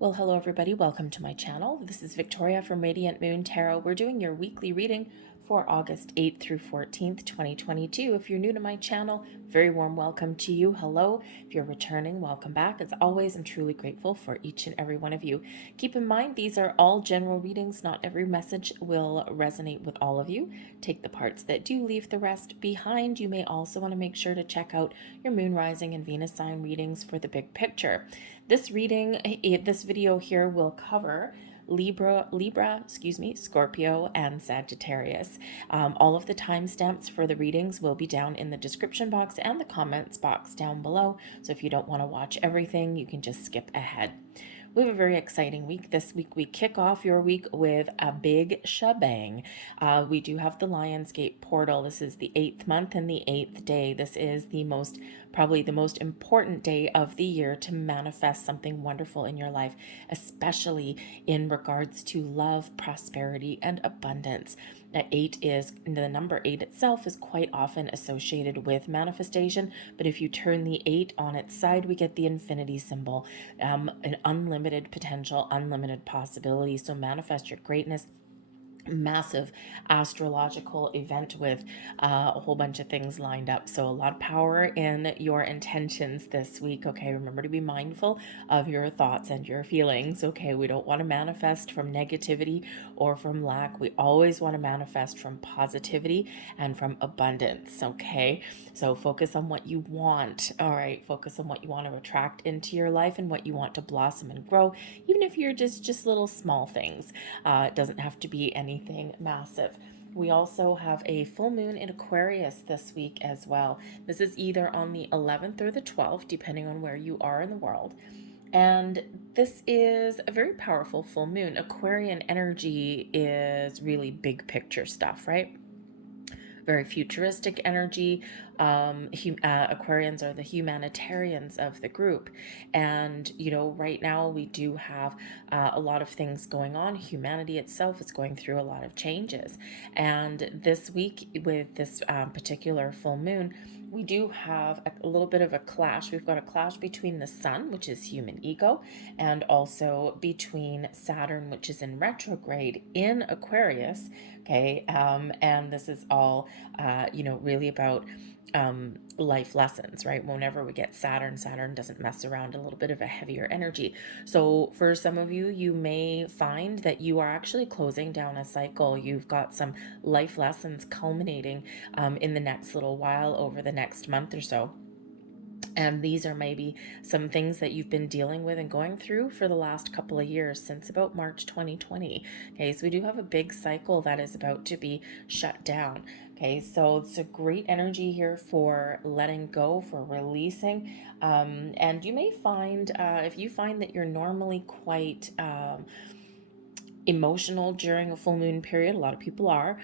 Well, hello everybody. Welcome to my channel. This is Victoria from Radiant Moon Tarot. We're doing your weekly reading for August 8th through 14th, 2022. If you're new to my channel, very warm welcome to you. Hello. If you're returning, welcome back. As always, I'm truly grateful for each and every one of you. Keep in mind, these are all general readings. Not every message will resonate with all of you. Take the parts that do, leave the rest behind. You may also want to make sure to check out your moon, rising, and Venus sign readings for the big picture. This video here will cover Libra, Scorpio, and Sagittarius. All of the timestamps for the readings will be down in the description box and the comments box down below. So if you don't want to watch everything, you can just skip ahead. We have a very exciting week. This week we kick off your week with a big shebang. We do have the Lionsgate portal. This is the 8th month and the 8th day. This is probably the most important day of the year to manifest something wonderful in your life, especially in regards to love, prosperity, and abundance. The number 8 itself is quite often associated with manifestation, but if you turn the 8 on its side, we get the infinity symbol, an unlimited potential, unlimited possibility. So manifest your greatness. Massive astrological event with a whole bunch of things lined up. So a lot of power in your intentions this week. Okay, remember to be mindful of your thoughts and your feelings. Okay, we don't want to manifest from negativity or from lack. We always want to manifest from positivity and from abundance. Okay, so focus on what you want. All right, focus on what you want to attract into your life and what you want to blossom and grow, even if you're just little small things. It doesn't have to be anything massive. We also have a full moon in Aquarius this week as well. This is either on the 11th or the 12th, depending on where you are in the world. And this is a very powerful full moon. Aquarian energy is really big picture stuff, right? Very futuristic energy. Aquarians are the humanitarians of the group. And, right now we do have a lot of things going on. Humanity itself is going through a lot of changes. And this week, with this particular full moon, we do have a little bit of a clash. We've got a clash between the sun, which is human ego, and also between Saturn, which is in retrograde in Aquarius. Okay, and this is all, really about life lessons, right? Whenever we get Saturn doesn't mess around, a little bit of a heavier energy. So for some of you, you may find that you are actually closing down a cycle. You've got some life lessons culminating in the next little while, over the next month or so. And these are maybe some things that you've been dealing with and going through for the last couple of years, since about March 2020. Okay, so we do have a big cycle that is about to be shut down. Okay, so it's a great energy here for letting go, for releasing. And you may find, if you find that you're normally quite emotional during a full moon period, a lot of people are,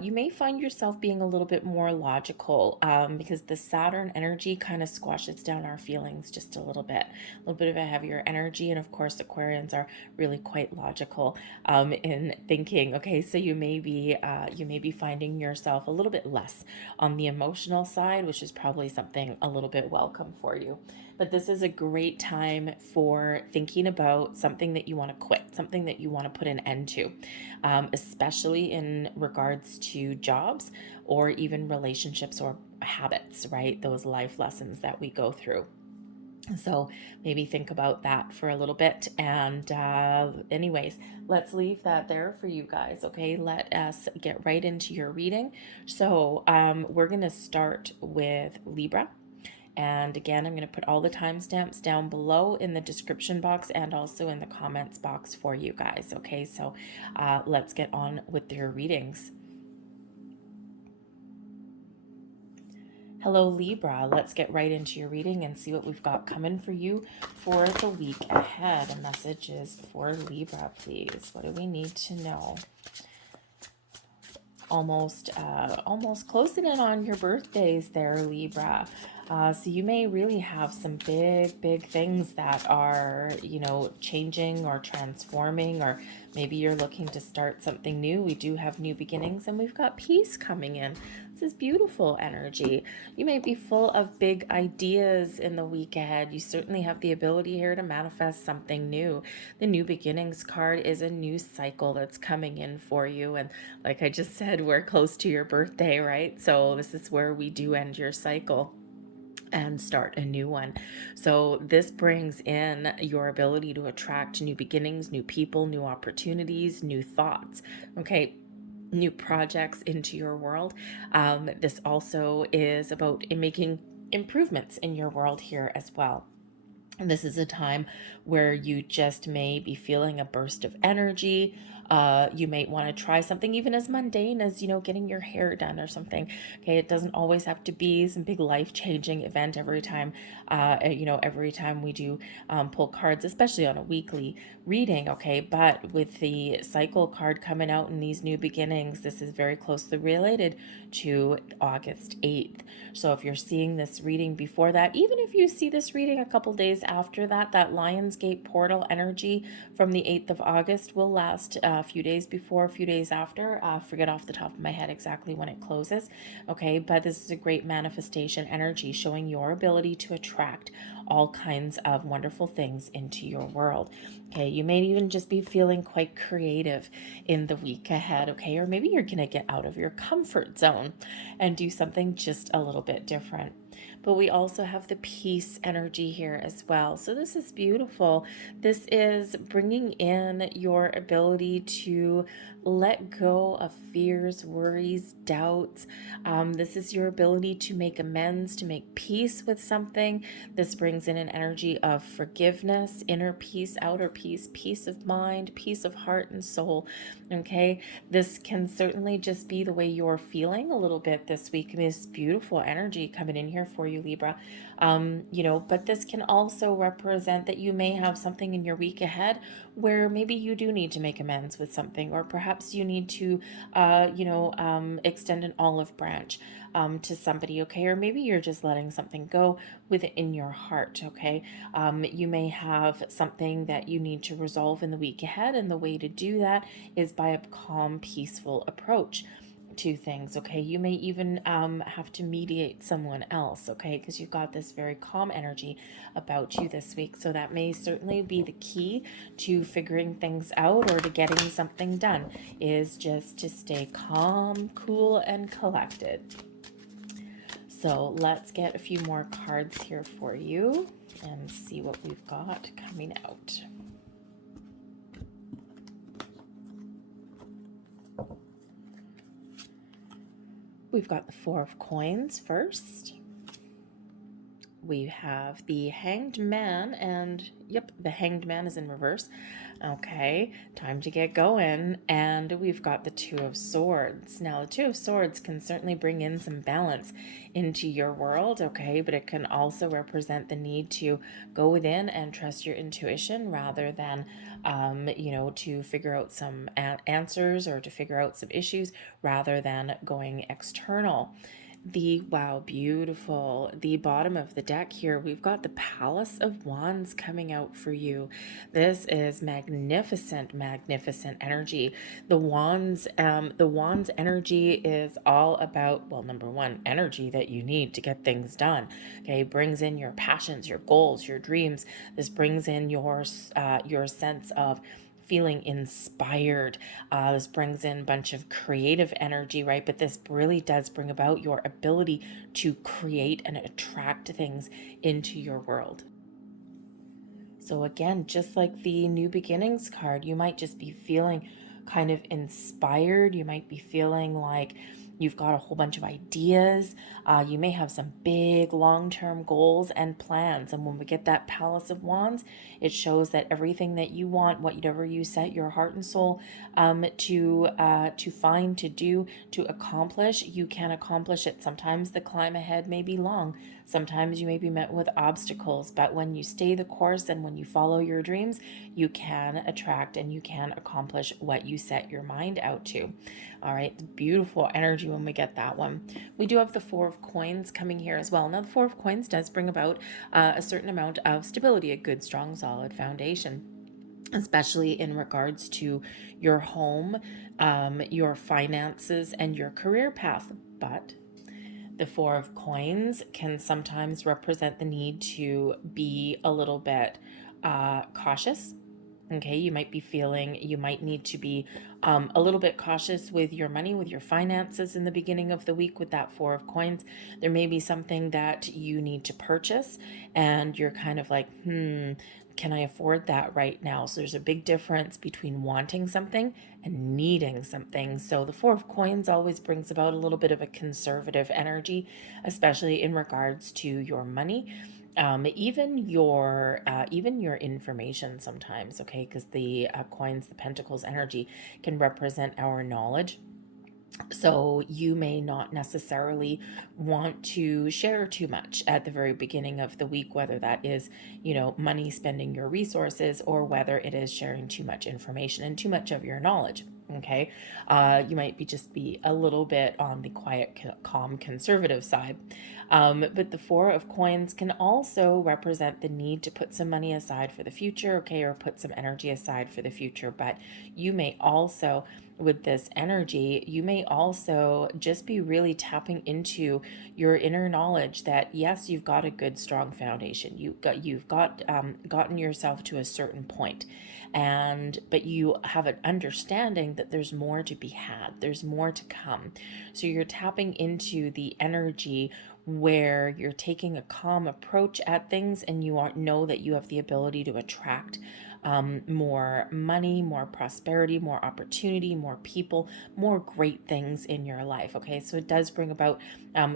you may find yourself being a little bit more logical, because the Saturn energy kind of squashes down our feelings just a little bit of a heavier energy. And of course, Aquarians are really quite logical in thinking. Okay, so you may be finding yourself a little bit less on the emotional side, which is probably something a little bit welcome for you. But this is a great time for thinking about something that you want to quit, something that you want to put an end to, especially in regards to jobs or even relationships or habits, right? Those life lessons that we go through. So maybe think about that for a little bit. And anyways, let's leave that there for you guys. Okay, let us get right into your reading. So we're going to start with Libra. And again, I'm going to put all the timestamps down below in the description box and also in the comments box for you guys. Okay, so let's get on with your readings. Hello, Libra. Let's get right into your reading and see what we've got coming for you for the week ahead. A message is for Libra, please. What do we need to know? Almost closing in on your birthdays there, Libra. So you may really have some big things that are, changing or transforming, or maybe you're looking to start something new. We do have new beginnings, and we've got peace coming in. This is beautiful energy. You may be full of big ideas in the week ahead. You certainly have the ability here to manifest something new. The new beginnings card is a new cycle that's coming in for you. And like I just said, we're close to your birthday, right? So this is where we do end your cycle and start a new one. So this brings in your ability to attract new beginnings, new people, new opportunities, new thoughts. Okay, new projects into your world. This also is about making improvements in your world here as well. And this is a time where you just may be feeling a burst of energy. You may want to try something even as mundane as, getting your hair done or something. Okay, it doesn't always have to be some big life-changing event every time. Every time we do pull cards, especially on a weekly reading. Okay, but with the cycle card coming out in these new beginnings, this is very closely related to August 8th. So if you're seeing this reading before that, even if you see this reading a couple days after that, that Lionsgate portal energy from the 8th of August will last a few days before, a few days after. Forget off the top of my head exactly when it closes. Okay, but this is a great manifestation energy showing your ability to attract all kinds of wonderful things into your world. Okay, you may even just be feeling quite creative in the week ahead. Okay, or maybe you're going to get out of your comfort zone and do something just a little bit different. But we also have the peace energy here as well. So this is beautiful. This is bringing in your ability to let go of fears, worries, doubts. This is your ability to make amends, to make peace with something. This brings in an energy of forgiveness, inner peace, outer peace, peace of mind, peace of heart and soul. Okay, this can certainly just be the way you're feeling a little bit this week. This beautiful energy coming in here for you, Libra. But this can also represent that you may have something in your week ahead where maybe you do need to make amends with something, or perhaps you need to, extend an olive branch to somebody, okay? Or maybe you're just letting something go within your heart, okay? You may have something that you need to resolve in the week ahead, and the way to do that is by a calm, peaceful approach to things, okay? You may even have to mediate someone else, okay? Because you've got this very calm energy about you this week. So that may certainly be the key to figuring things out or to getting something done, is just to stay calm, cool, and collected. So let's get a few more cards here for you and see what we've got coming out. We've got the Four of Coins first. We have the Hanged Man, and yep, the Hanged Man is in reverse. Okay, time to get going. And we've got the Two of Swords. Now, the Two of Swords can certainly bring in some balance into your world, okay, but it can also represent the need to go within and trust your intuition rather than, to figure out some answers or to figure out some issues rather than going external. Wow, beautiful. The bottom of the deck here, we've got the Palace of Wands coming out for you. This is magnificent, magnificent energy. The Wands energy is all about, well, number one, energy that you need to get things done. Okay, brings in your passions, your goals, your dreams. This brings in your sense of feeling inspired. This brings in a bunch of creative energy, right? But this really does bring about your ability to create and attract things into your world. So again, just like the New Beginnings card, you might just be feeling kind of inspired. You might be feeling like you've got a whole bunch of ideas. You may have some big long-term goals and plans. And when we get that Palace of Wands, it shows that everything that you want, whatever you set your heart and soul to find, to do, to accomplish, you can accomplish it. Sometimes the climb ahead may be long. Sometimes you may be met with obstacles, but when you stay the course and when you follow your dreams, you can attract and you can accomplish what you set your mind out to. All right, beautiful energy energy when we get that one. We do have the Four of Coins coming here as well. Now, the Four of Coins does bring about a certain amount of stability, a good, strong, solid foundation, especially in regards to your home, your finances, and your career path. But the Four of Coins can sometimes represent the need to be a little bit cautious. Okay, you might be feeling you might need to be a little bit cautious with your money, with your finances in the beginning of the week with that Four of Coins. There may be something that you need to purchase and you're kind of like, can I afford that right now? So there's a big difference between wanting something and needing something. So the Four of Coins always brings about a little bit of a conservative energy, especially in regards to your money. Even your information sometimes, okay, because the coins, the pentacles energy can represent our knowledge. So you may not necessarily want to share too much at the very beginning of the week, whether that is, money, spending your resources, or whether it is sharing too much information and too much of your knowledge. Okay. You might just be a little bit on the quiet, calm, conservative side. But the Four of Coins can also represent the need to put some money aside for the future, okay, or put some energy aside for the future. But you may also, with this energy, you may also just be really tapping into your inner knowledge that yes, you've got a good, strong foundation. You've gotten yourself to a certain point, but you have an understanding that there's more to be had. There's more to come. So you're tapping into the energy where you're taking a calm approach at things, and you know that you have the ability to attract more money, more prosperity, more opportunity, more people, more great things in your life. Okay, so it does bring about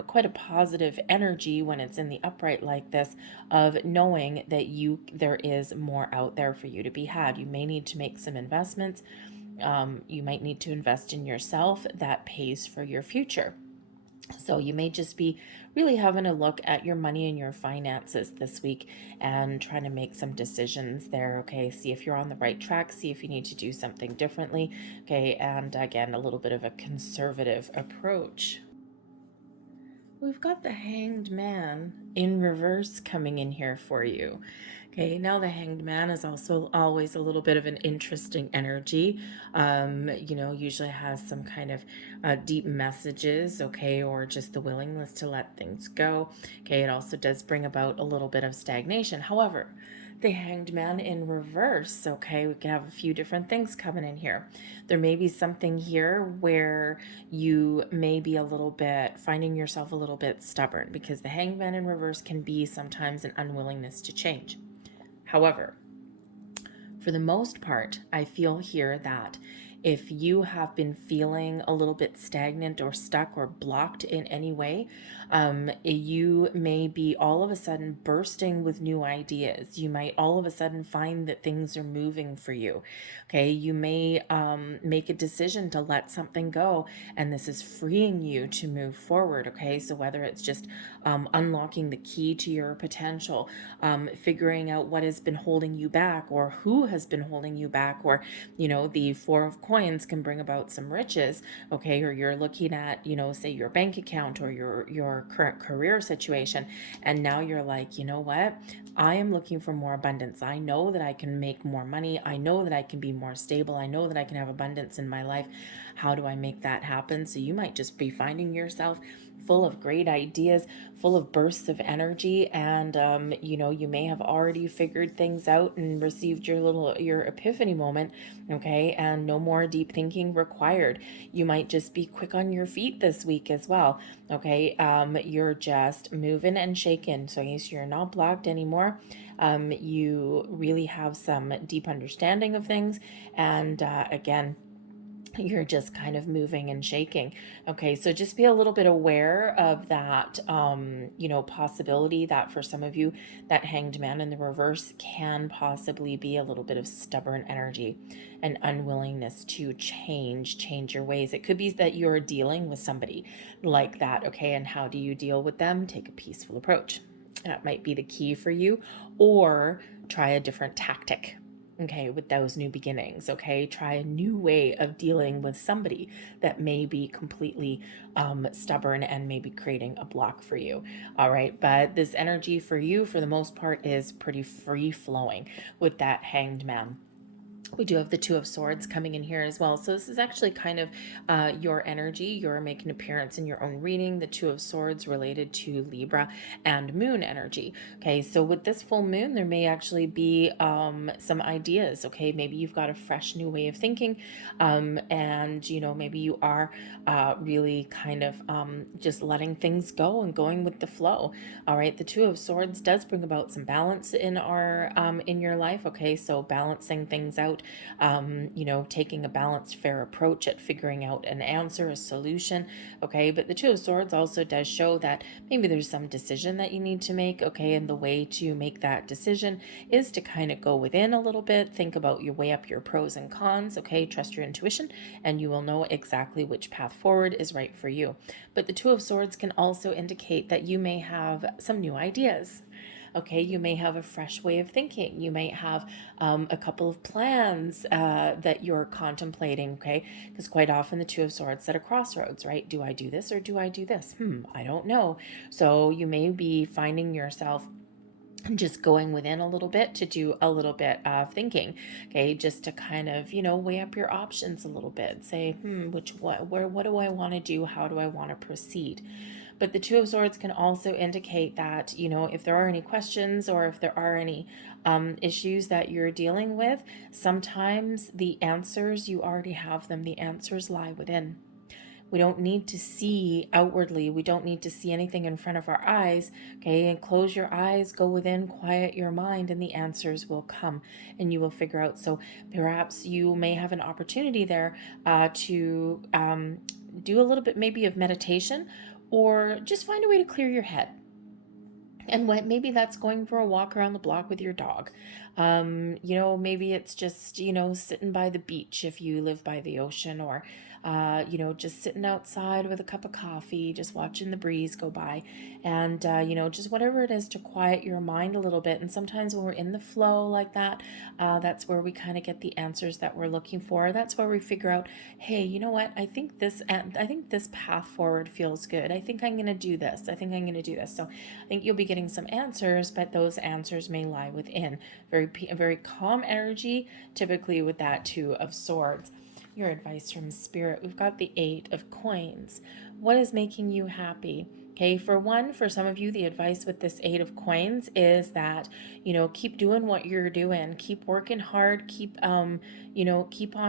quite a positive energy when it's in the upright like this, of knowing that there is more out there for you to be had. You may need to make some investments. You might need to invest in yourself that pays for your future. So you may just be really having a look at your money and your finances this week and trying to make some decisions there. Okay, see if you're on the right track, see if you need to do something differently. Okay, and again, a little bit of a conservative approach. We've got the Hanged Man in reverse coming in here for you. Okay, now the Hanged Man is also always a little bit of an interesting energy. Usually has some kind of deep messages, okay, or just the willingness to let things go. Okay, it also does bring about a little bit of stagnation. However, the Hanged Man in reverse, okay, we can have a few different things coming in here. There may be something here where you may be finding yourself a little bit stubborn, because the Hanged Man in reverse can be sometimes an unwillingness to change. However, for the most part, I feel here that if you have been feeling a little bit stagnant or stuck or blocked in any way, you may be all of a sudden bursting with new ideas. You might all of a sudden find that things are moving for you. Okay, you may make a decision to let something go, and this is freeing you to move forward. Okay, so whether it's just unlocking the key to your potential, figuring out what has been holding you back, or who has been holding you back, or the Four of Coins can bring about some riches. Okay, or you're looking at say your bank account or your current career situation, and now you're like, you know what, I am looking for more abundance. I know that I can make more money. I know that I can be more stable. I know that I can have abundance in my life. How do I make that happen? So you might just be finding yourself full of great ideas, full of bursts of energy, and you may have already figured things out and received your epiphany moment. Okay, and no more deep thinking required. You might just be quick on your feet this week as well. Okay, you're just moving and shaking, so you're not blocked anymore. You really have some deep understanding of things, and again, you're just kind of moving and shaking. Okay, so just be a little bit aware of that, possibility that for some of you, that Hanged Man in the reverse can possibly be a little bit of stubborn energy and unwillingness to change your ways. It could be that you're dealing with somebody like that. Okay, and how do you deal with them? Take a peaceful approach. That might be the key for you, or try a different tactic. okay, with those new beginnings, okay? Try a new way of dealing with somebody that may be completely stubborn and maybe creating a block for you, all right? But this energy for you, for the most part, is pretty free-flowing with that Hanged Man. We do have the Two of Swords coming in here as well. So this is actually kind of your energy. You're making an appearance in your own reading. The Two of Swords related to Libra and moon energy. Okay, so with this full moon, there may actually be some ideas. Okay, maybe you've got a fresh new way of thinking, and maybe you are really kind of just letting things go and going with the flow. All right, the Two of Swords does bring about some balance in in your life. Okay, so balancing things out, taking a balanced, fair approach at figuring out an answer, a solution. Okay, but the Two of Swords also does show that maybe there's some decision that you need to make. Okay, and the way to make that decision is to kind of go within a little bit, think about your weigh up your pros and cons. Okay, trust your intuition, and you will know exactly which path forward is right for you. But the Two of Swords can also indicate that you may have some new ideas. Okay, you may have a fresh way of thinking. You might have a couple of plans that you're contemplating, okay? Because quite often the Two of Swords at a crossroads, right? Do I do this or do I do this? I don't know. So you may be finding yourself just going within a little bit to do a little bit of thinking, okay, just to kind of weigh up your options a little bit, say what do I want to do, how do I want to proceed. But the Two of Swords can also indicate that if there are any questions or if there are any issues that you're dealing with, sometimes the answers, you already have them. The answers lie within. We don't need to see outwardly. We don't need to see anything in front of our eyes. Okay, and close your eyes, go within, quiet your mind, and the answers will come and you will figure out. So perhaps you may have an opportunity there to do a little bit maybe of meditation, or just find a way to clear your head. And maybe that's going for a walk around the block with your dog. Maybe it's just, sitting by the beach if you live by the ocean, or, just sitting outside with a cup of coffee, just watching the breeze go by. And, just whatever it is to quiet your mind a little bit. And sometimes when we're in the flow like that, that's where we kind of get the answers that we're looking for. That's where we figure out, hey, you know what? I think this path forward feels good. I think I'm going to do this. I think I'm going to do this. So I think you'll be getting some answers, but those answers may lie within. Very calm energy, typically with that Two of Swords. Your advice from Spirit. We've got the Eight of Coins. What is making you happy? Okay, for some of you, the advice with this Eight of Coins is that, keep doing what you're doing. Keep working hard. Keep on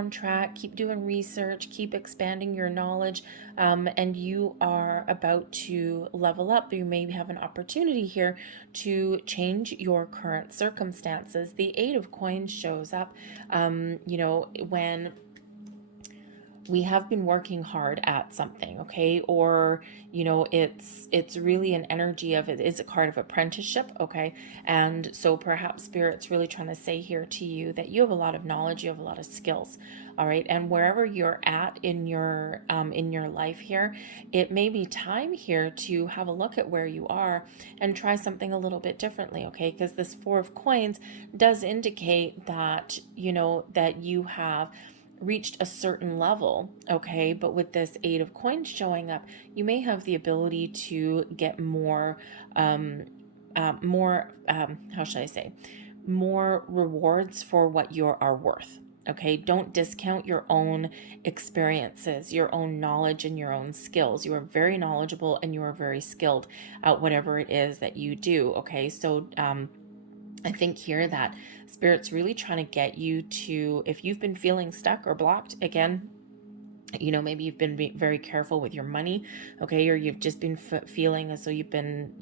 track. Keep doing research. Keep expanding your knowledge. And you are about to level up. You may have an opportunity here to change your current circumstances. The Eight of Coins shows up, when we have been working hard at something, okay, or it's really an energy of, it is a card of apprenticeship, okay, and so perhaps Spirit's really trying to say here to you that you have a lot of knowledge, you have a lot of skills, all right, and wherever you're at in your life here, it may be time here to have a look at where you are and try something a little bit differently, okay, because this Four of Coins does indicate that that you have reached a certain level, okay, but with this Eight of Coins showing up, you may have the ability to get more how should I say, more rewards for what you are worth. Okay, don't discount your own experiences, your own knowledge, and your own skills. You are very knowledgeable and you are very skilled at whatever it is that you do. Okay, so I think here that Spirit's really trying to get you to, if you've been feeling stuck or blocked, again, maybe you've been very careful with your money, okay, or you've just been feeling as though you've been,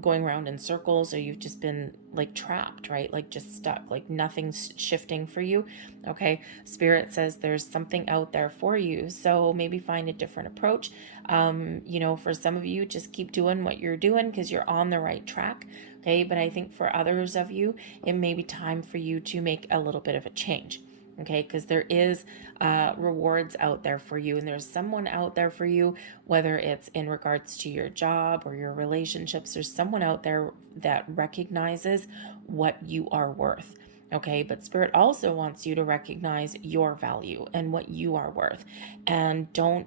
going around in circles, or you've just been like trapped, right? Like just stuck, like nothing's shifting for you, okay? Spirit says there's something out there for you. So maybe find a different approach. For some of you, just keep doing what you're doing because you're on the right track, okay? But I think for others of you, it may be time for you to make a little bit of a change. Okay, because there is rewards out there for you, and there's someone out there for you, whether it's in regards to your job or your relationships. There's someone out there that recognizes what you are worth. Okay, but Spirit also wants you to recognize your value and what you are worth, and don't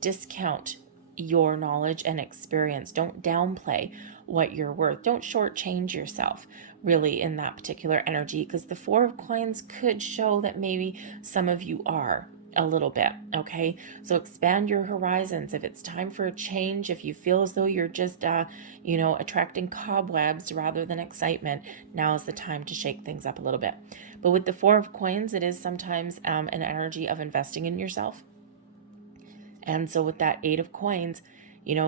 discount your knowledge and experience. Don't downplay what you're worth. Don't shortchange yourself really in that particular energy, because the Four of Coins could show that maybe some of you are a little bit. Okay, so expand your horizons. If it's time for a change, if you feel as though you're just attracting cobwebs rather than excitement, now is the time to shake things up a little bit. But with the Four of Coins, it is sometimes an energy of investing in yourself. And so with that Eight of Coins,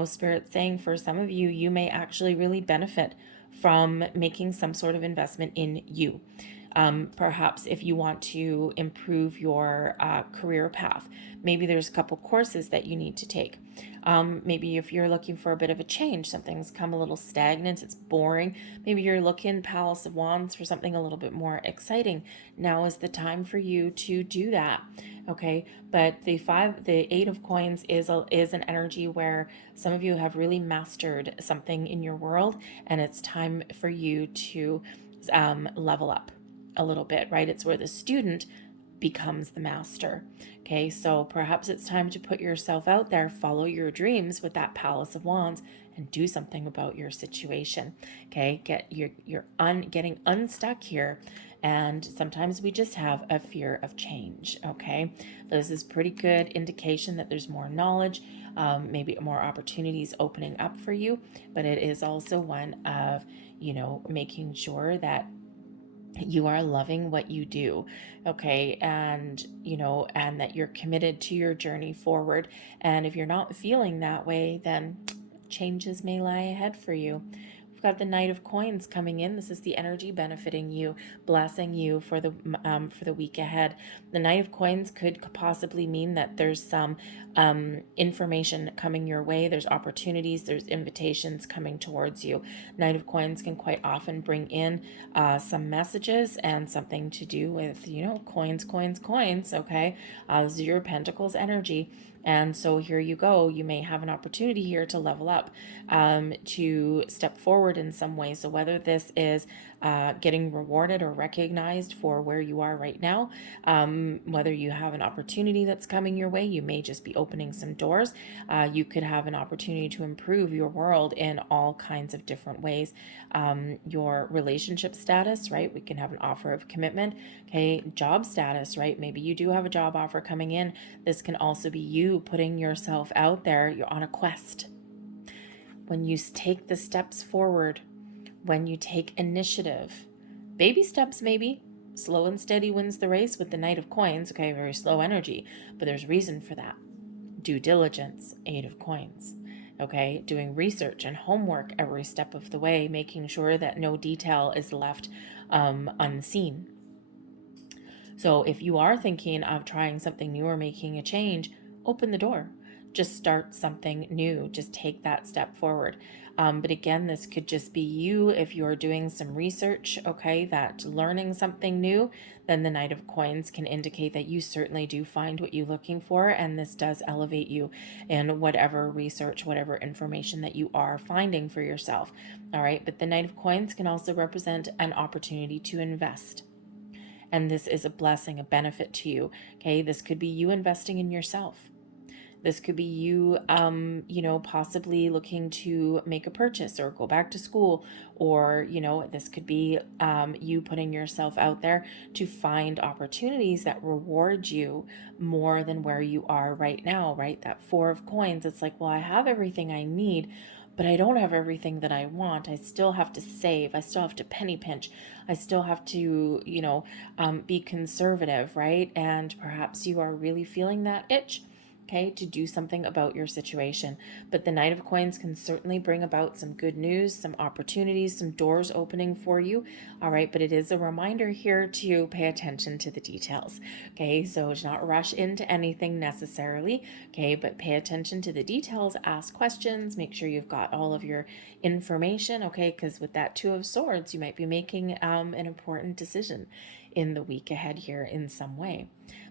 Spirit's saying for some of you, you may actually really benefit from making some sort of investment in you. Perhaps if you want to improve your career path, maybe there's a couple courses that you need to take. Maybe if you're looking for a bit of a change, something's come a little stagnant, it's boring. Maybe you're looking, Palace of Wands, for something a little bit more exciting. Now is the time for you to do that. Okay, but the Eight of Coins is an energy where some of you have really mastered something in your world, and it's time for you to level up a little bit, right? It's where the student becomes the master. Okay, so perhaps it's time to put yourself out there, follow your dreams with that Palace of Wands, and do something about your situation. Okay, getting unstuck here. And sometimes we just have a fear of change. Okay, this is pretty good indication that there's more knowledge, maybe more opportunities opening up for you, but it is also one of making sure that you are loving what you do, okay, and that you're committed to your journey forward. And if you're not feeling that way, then changes may lie ahead for you. We've got the Knight of Coins coming in. This is the energy benefiting you, blessing you for the week ahead. The Knight of Coins could possibly mean that there's some information coming your way. There's opportunities, there's invitations coming towards you. Knight of Coins can quite often bring in some messages and something to do with, coins, okay? This is your Pentacles energy. And so here you go. You may have an opportunity here to level up, to step forward in some way. So whether this is getting rewarded or recognized for where you are right now, whether you have an opportunity that's coming your way, you may just be opening some doors. You could have an opportunity to improve your world in all kinds of different ways. Your relationship status, right? We can have an offer of commitment. Okay, job status, right? Maybe you do have a job offer coming in. This can also be you putting yourself out there. You're on a quest. When you take the steps forward, when you take initiative, baby steps maybe, slow and steady wins the race with the Knight of Coins. Okay, very slow energy, but there's reason for that. Due diligence, Eight of Coins. Okay, doing research and homework every step of the way, making sure that no detail is left unseen. So if you are thinking of trying something new or making a change, open the door. Just start something new. Just take that step forward. But again, this could just be you if you're doing some research, okay, that learning something new, then the Knight of Coins can indicate that you certainly do find what you're looking for, and this does elevate you in whatever research, whatever information that you are finding for yourself. All right, but the Knight of Coins can also represent an opportunity to invest. And this is a blessing, a benefit to you. Okay, this could be you investing in yourself. This could be you, possibly looking to make a purchase or go back to school, or, this could be you putting yourself out there to find opportunities that reward you more than where you are right now, right? That Four of Coins, it's like, well, I have everything I need, but I don't have everything that I want. I still have to save. I still have to penny pinch. I still have to, be conservative, right? And perhaps you are really feeling that itch, okay, to do something about your situation. But the Knight of Coins can certainly bring about some good news, some opportunities, some doors opening for you. All right, but it is a reminder here to pay attention to the details. Okay, so do not rush into anything necessarily. Okay, but pay attention to the details, ask questions, make sure you've got all of your information. Okay, because with that Two of Swords, you might be making an important decision in the week ahead here in some way.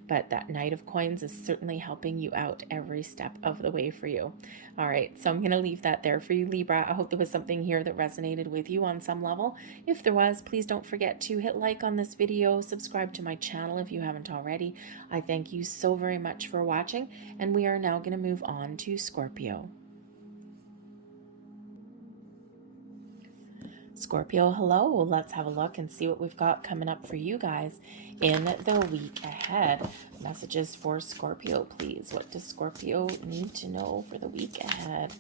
but that Knight of Coins is certainly helping you out every step of the way for you. All right, so I'm going to leave that there for you, Libra. I hope there was something here that resonated with you on some level. If there was, please don't forget to hit like on this video, subscribe to my channel if you haven't already. I thank you so very much for watching, and we are now going to move on to Scorpio. Scorpio, hello. Let's have a look and see what we've got coming up for you guys in the week ahead. Messages for Scorpio, please. What does Scorpio need to know for the week ahead?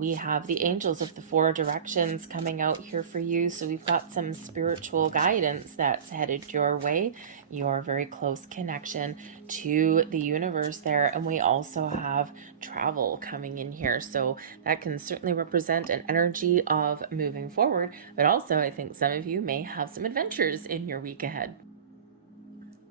We have the angels of the four directions coming out here for you. So we've got some spiritual guidance that's headed your way, your very close connection to the universe there. And we also have travel coming in here. So that can certainly represent an energy of moving forward. But also, I think some of you may have some adventures in your week ahead.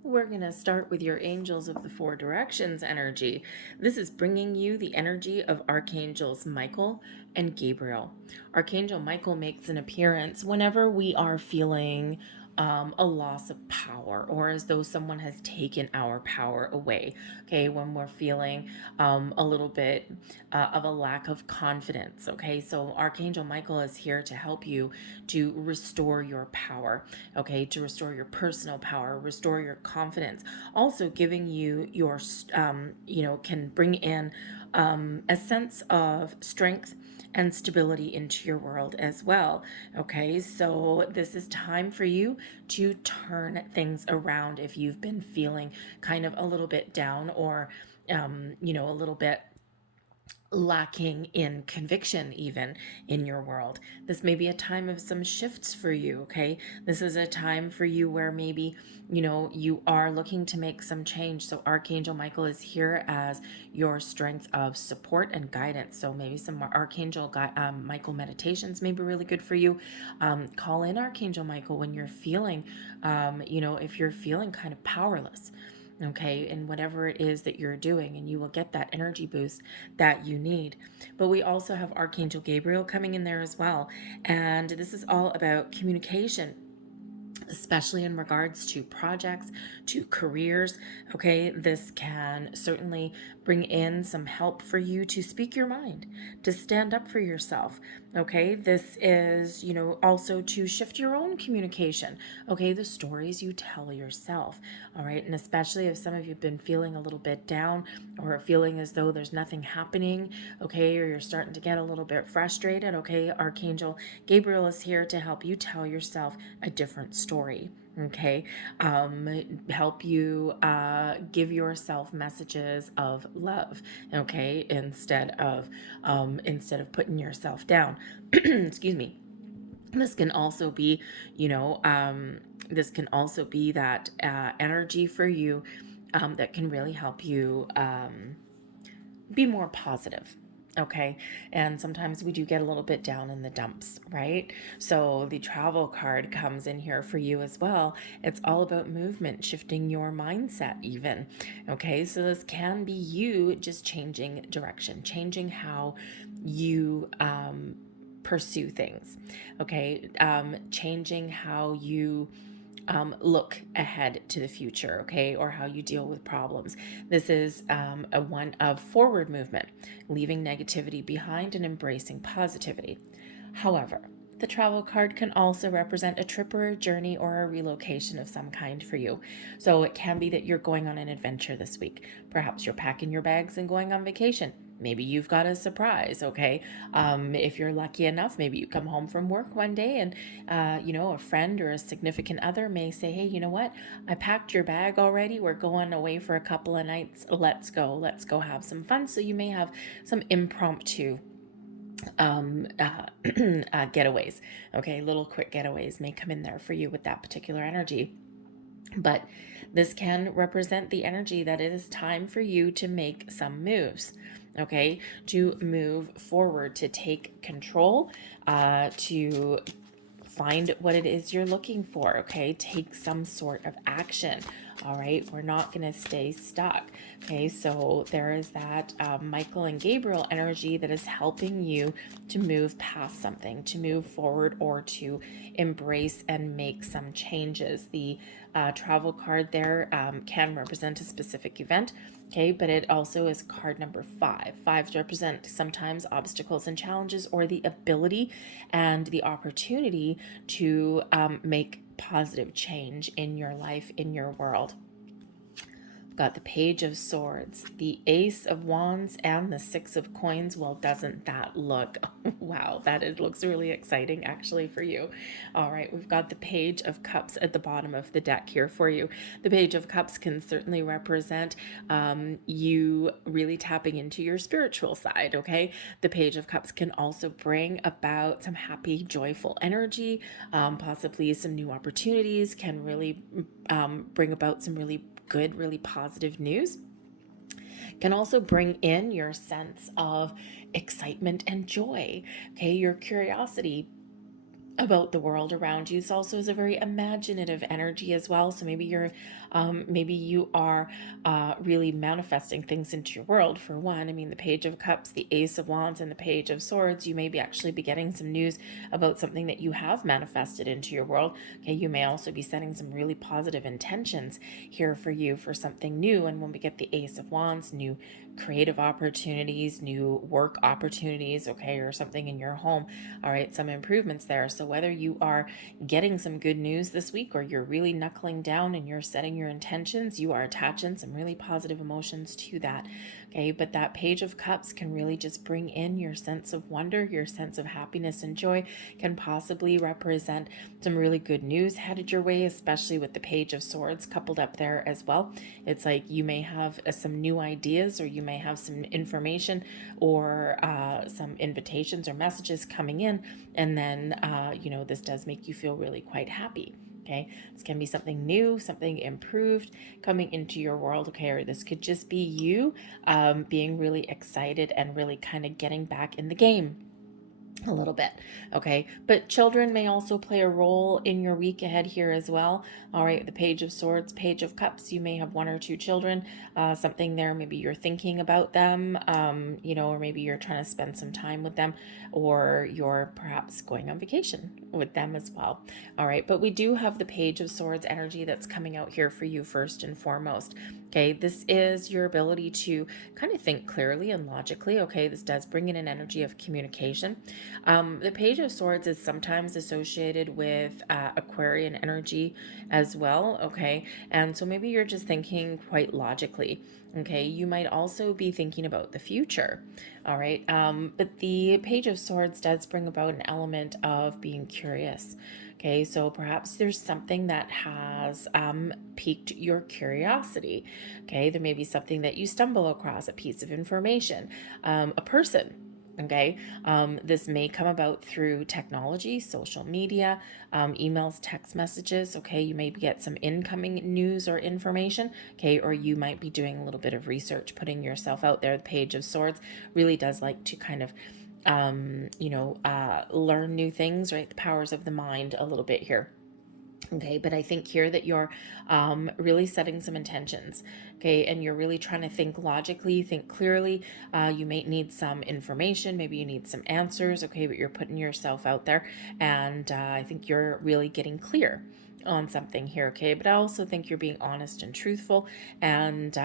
We're going to start with your angels of the four directions energy. This is bringing you the energy of Archangels Michael and Gabriel. Archangel Michael makes an appearance whenever we are feeling a loss of power, or as though someone has taken our power away. Okay, when we're feeling a little bit of a lack of confidence. Okay, so Archangel Michael is here to help you to restore your power. Okay, to restore your personal power, restore your confidence. Also giving you your, can bring in a sense of strength and stability into your world as well. Okay, so this is time for you to turn things around if you've been feeling kind of a little bit down, or a little bit lacking in conviction even in your world. This may be a time of some shifts for you. Okay, this is a time for you where maybe you are looking to make some change. So Archangel Michael is here as your strength of support and guidance. So maybe some Archangel Michael meditations may be really good for you. Call in Archangel Michael when you're feeling if you're feeling kind of powerless, okay, in whatever it is that you're doing, and you will get that energy boost that you need. But we also have Archangel Gabriel coming in there as well, and this is all about communication, especially in regards to projects, to careers. Okay, this can certainly bring in some help for you to speak your mind, to stand up for yourself. Okay, this is, also to shift your own communication. Okay, the stories you tell yourself. All right, and especially if some of you have been feeling a little bit down, or feeling as though there's nothing happening, okay, or you're starting to get a little bit frustrated. Okay, Archangel Gabriel is here to help you tell yourself a different story. Okay, help you give yourself messages of love. Okay, instead of putting yourself down. Excuse me. This can also be, that energy for you that can really help you be more positive. Okay, and sometimes we do get a little bit down in the dumps, right? So the travel card comes in here for you as well. It's all about movement, shifting your mindset even. Okay, so this can be you just changing direction, changing how you pursue things. Okay, changing how you look ahead to the future, okay, or how you deal with problems. This is a one of forward movement, leaving negativity behind and embracing positivity. However, the travel card can also represent a trip or a journey or a relocation of some kind for you. So it can be that you're going on an adventure this week. Perhaps you're packing your bags and going on vacation. Maybe you've got a surprise, okay? If you're lucky enough, maybe you come home from work one day and, a friend or a significant other may say, hey, you know what? I packed your bag already. We're going away for a couple of nights. Let's go have some fun. So you may have some impromptu getaways. Okay, little quick getaways may come in there for you with that particular energy. But this can represent the energy that it is time for you to make some moves. Okay, to move forward, to take control, to find what it is you're looking for. Okay, take some sort of action. All right, we're not going to stay stuck. Okay, so there is that Michael and Gabriel energy that is helping you to move past something, to move forward, or to embrace and make some changes. The travel card there can represent a specific event. Okay, but it also is card number 5. Fives represent sometimes obstacles and challenges, or the ability and the opportunity to make positive change in your life, in your world. Got the Page of Swords, the Ace of Wands, and the Six of Coins. Well, doesn't that look, wow, looks really exciting actually for you. All right, we've got the Page of Cups at the bottom of the deck here for you. The Page of Cups can certainly represent you really tapping into your spiritual side, okay? The Page of Cups can also bring about some happy, joyful energy, possibly some new opportunities, can really bring about some really good, really positive news. Can also bring in your sense of excitement and joy, okay? Your curiosity about the world around you. It also is a very imaginative energy as well. So maybe you are really manifesting things into your world. For one, I mean, the Page of Cups, the Ace of Wands, and the Page of Swords, you may be actually be getting some news about something that you have manifested into your world. Okay, you may also be setting some really positive intentions here for you for something new. And when we get the Ace of Wands, new creative opportunities, new work opportunities, okay, or something in your home. All right, some improvements there. So whether you are getting some good news this week, or you're really knuckling down and you're setting your intentions, you are attaching some really positive emotions to that. Okay, but that Page of Cups can really just bring in your sense of wonder, your sense of happiness and joy, can possibly represent some really good news headed your way, especially with the Page of Swords coupled up there as well. It's like you may have some new ideas, or you may have some information, or some invitations or messages coming in, and then this does make you feel really quite happy. Okay, this can be something new, something improved coming into your world. Okay, or this could just be you being really excited and really kind of getting back in the game a little bit. Okay, but children may also play a role in your week ahead here as well. All right, the Page of Swords, Page of Cups, you may have 1 or 2 children, something there, maybe you're thinking about them, or maybe you're trying to spend some time with them, or you're perhaps going on vacation with them as well. All right, but we do have the Page of Swords energy that's coming out here for you first and foremost. Okay, this is your ability to kind of think clearly and logically. Okay, this does bring in an energy of communication. The Page of Swords is sometimes associated with Aquarian energy as well, okay? And so maybe you're just thinking quite logically, okay? You might also be thinking about the future, all right? But the Page of Swords does bring about an element of being curious, okay? So perhaps there's something that has piqued your curiosity, okay? There may be something that you stumble across, a piece of information, a person. Okay, this may come about through technology, social media, emails, text messages. Okay, you may get some incoming news or information. Okay, or you might be doing a little bit of research, putting yourself out there. The Page of Swords really does like to kind of, learn new things, right? The powers of the mind a little bit here. Okay, but I think here that you're really setting some intentions, okay, and you're really trying to think logically, think clearly. You may need some information, maybe you need some answers, okay, but you're putting yourself out there, and I think you're really getting clear on something here, okay, but I also think you're being honest and truthful, and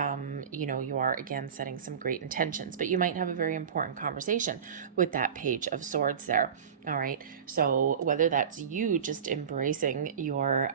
you are again setting some great intentions, but you might have a very important conversation with that Page of Swords there. All right, so whether that's you just embracing your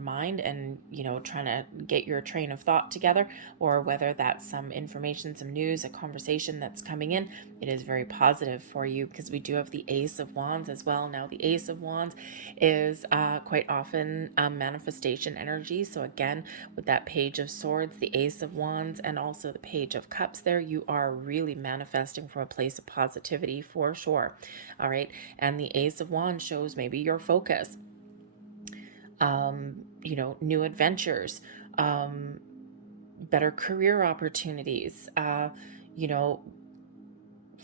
mind and trying to get your train of thought together, or whether that's some information, some news, a conversation that's coming in, it is very positive for you, because we do have the Ace of Wands as well. Now the Ace of Wands is quite often manifestation energy. So again, with that Page of Swords, the Ace of Wands, and also the Page of Cups there, you are really manifesting from a place of positivity for sure. All right, and the Ace of Wands shows maybe your focus, new adventures, better career opportunities,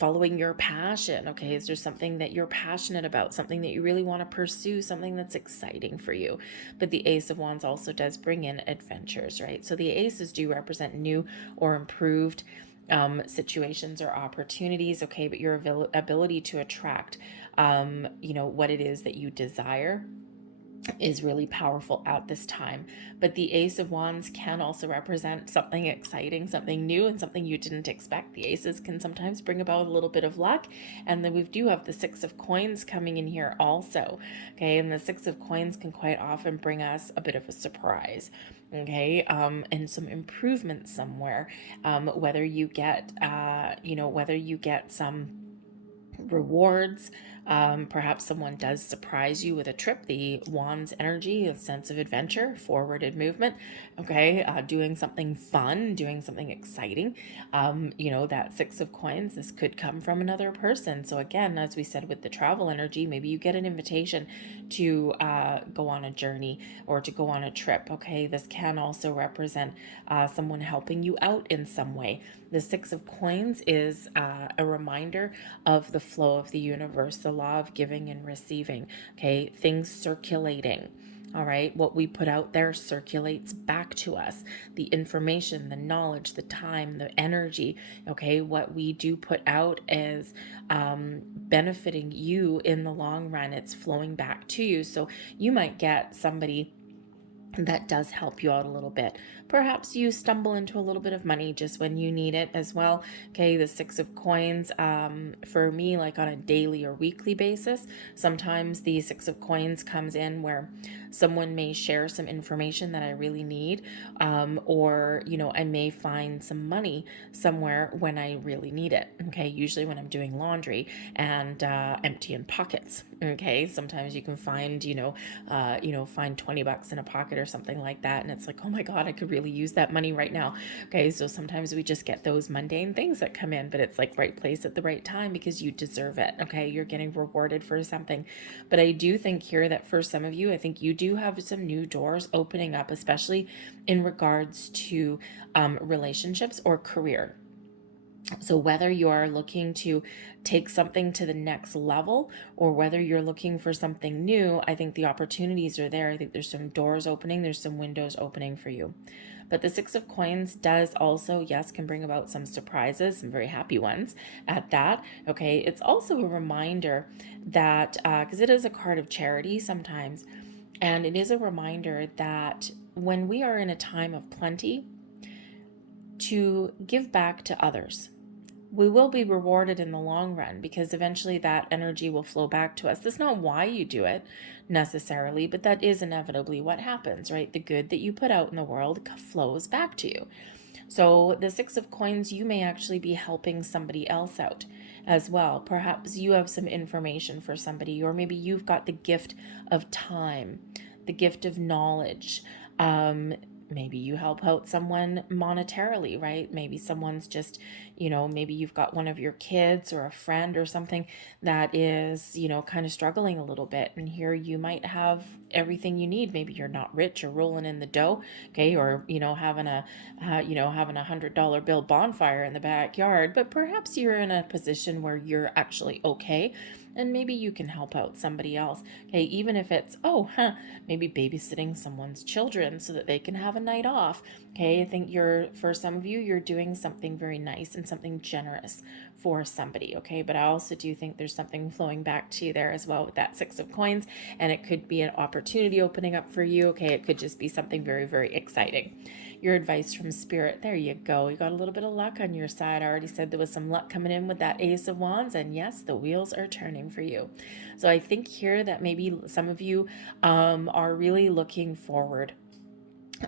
following your passion. Okay, is there something that you're passionate about, something that you really want to pursue, something that's exciting for you? But the Ace of Wands also does bring in adventures, right? So the aces do represent new or improved situations or opportunities. Okay, but your ability to attract what it is that you desire is really powerful at this time. But the Ace of Wands can also represent something exciting, something new, and something you didn't expect. The aces can sometimes bring about a little bit of luck. And then we do have the Six of Coins coming in here also. Okay, and the Six of Coins can quite often bring us a bit of a surprise. Okay, and some improvement somewhere. Whether you get some rewards. Perhaps someone does surprise you with a trip. The Wands energy, a sense of adventure, forwarded movement. Okay, doing something fun, doing something exciting. That Six of Coins, this could come from another person. So again, as we said with the travel energy, maybe you get an invitation to go on a journey or to go on a trip. Okay, this can also represent someone helping you out in some way. The Six of Coins is a reminder of the flow of the universe, the law of giving and receiving. Okay, things circulating. All right, what we put out there circulates back to us. The information, the knowledge, the time, the energy. Okay, what we do put out is benefiting you in the long run. It's flowing back to you. So you might get somebody that does help you out a little bit. Perhaps you stumble into a little bit of money just when you need it as well. Okay, the Six of Coins, for me, like on a daily or weekly basis, sometimes the Six of Coins comes in where someone may share some information that I really need, or I may find some money somewhere when I really need it. Okay, usually when I'm doing laundry and empty in pockets. Okay, sometimes you can find find $20 in a pocket or something like that, and it's like, oh my god, I could really use that money right now. Okay, so sometimes we just get those mundane things that come in, but it's like right place at the right time because you deserve it. Okay, you're getting rewarded for something. But I do think here that for some of you, I think you do have some new doors opening up, especially in regards to relationships or career. So whether you're looking to take something to the next level or whether you're looking for something new, I think the opportunities are there. I think there's some doors opening, there's some windows opening for you. But the Six of Coins does also, yes, can bring about some surprises, some very happy ones at that. Okay, it's also a reminder that, because it is a card of charity sometimes, and it is a reminder that when we are in a time of plenty, to give back to others. We will be rewarded in the long run because eventually that energy will flow back to us. That's not why you do it necessarily, but that is inevitably what happens, right? The good that you put out in the world flows back to you. So the Six of Coins, you may actually be helping somebody else out as well. Perhaps you have some information for somebody, or maybe you've got the gift of time, the gift of knowledge. Maybe you help out someone monetarily, right? Maybe someone's just, maybe you've got one of your kids or a friend or something that is, kind of struggling a little bit. And here you might have everything you need. Maybe you're not rich or rolling in the dough, okay? Or, having a $100 bill bonfire in the backyard, but perhaps you're in a position where you're actually okay. And maybe you can help out somebody else. Okay, even if it's, maybe babysitting someone's children so that they can have a night off. Okay, I think for some of you, you're doing something very nice and something generous for somebody. Okay, but I also do think there's something flowing back to you there as well with that Six of Coins, and it could be an opportunity opening up for you. Okay, it could just be something very, very exciting. Your advice from Spirit, there you go. You got a little bit of luck on your side. I already said there was some luck coming in with that Ace of Wands, and yes, the wheels are turning for you. So I think here that maybe some of you are really looking forward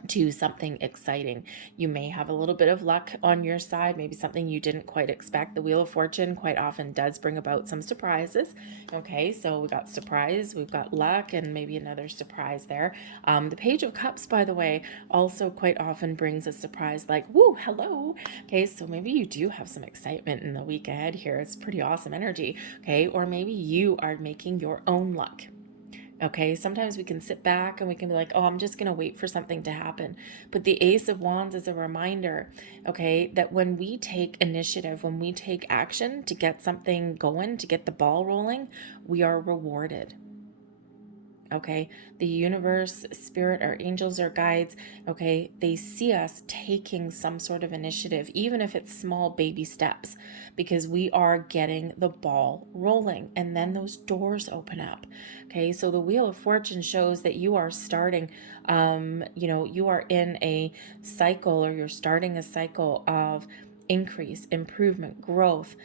to something exciting. You may have a little bit of luck on your side, maybe something you didn't quite expect. The Wheel of Fortune quite often does bring about some surprises. Okay, so we got surprise, we've got luck, and maybe another surprise there. The Page of Cups, by the way, also quite often brings a surprise like, woo, hello. Okay, so maybe you do have some excitement in the week ahead here. It's pretty awesome energy. Okay, or maybe you are making your own luck. Okay, sometimes we can sit back and we can be like, oh, I'm just going to wait for something to happen. But the Ace of Wands is a reminder, okay, that when we take initiative, when we take action to get something going, to get the ball rolling, we are rewarded. Okay, the universe, spirit, our angels, our guides, okay, they see us taking some sort of initiative, even if it's small baby steps, because we are getting the ball rolling, and then those doors open up. Okay, so the Wheel of Fortune shows that you are starting, you are in a cycle, or you're starting a cycle of increase, improvement, growth,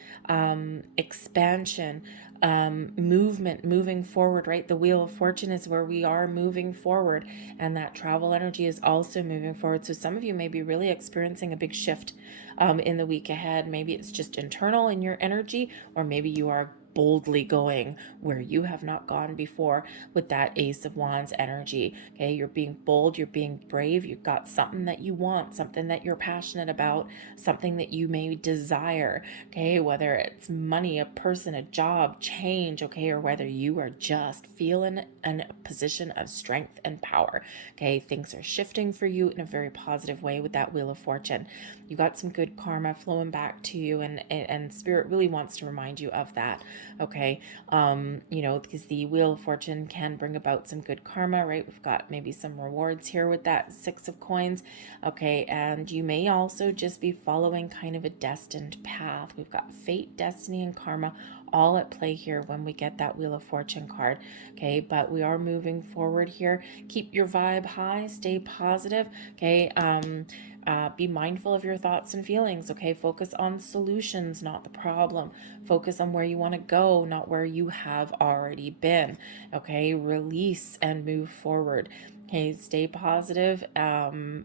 expansion, movement, moving forward, right? The Wheel of Fortune is where we are moving forward, and that travel energy is also moving forward. So some of you may be really experiencing a big shift in the week ahead. Maybe it's just internal in your energy, or maybe you are boldly going where you have not gone before with that Ace of Wands energy. Okay, you're being bold, you're being brave, you've got something that you want, something that you're passionate about, something that you may desire. Okay, whether it's money, a person, a job, change, okay, or whether you are just feeling in a position of strength and power. Okay, things are shifting for you in a very positive way with that Wheel of Fortune. You got some good karma flowing back to you, and Spirit really wants to remind you of that. Okay, because the Wheel of Fortune can bring about some good karma, right? We've got maybe some rewards here with that Six of Coins. Okay, and you may also just be following kind of a destined path. We've got fate, destiny, and karma all at play here when we get that Wheel of Fortune card. Okay, but we are moving forward here. Keep your vibe high, stay positive. Okay, be mindful of your thoughts and feelings. Okay, focus on solutions, not the problem. Focus on where you want to go, not where you have already been. Okay, release and move forward. Okay, stay positive,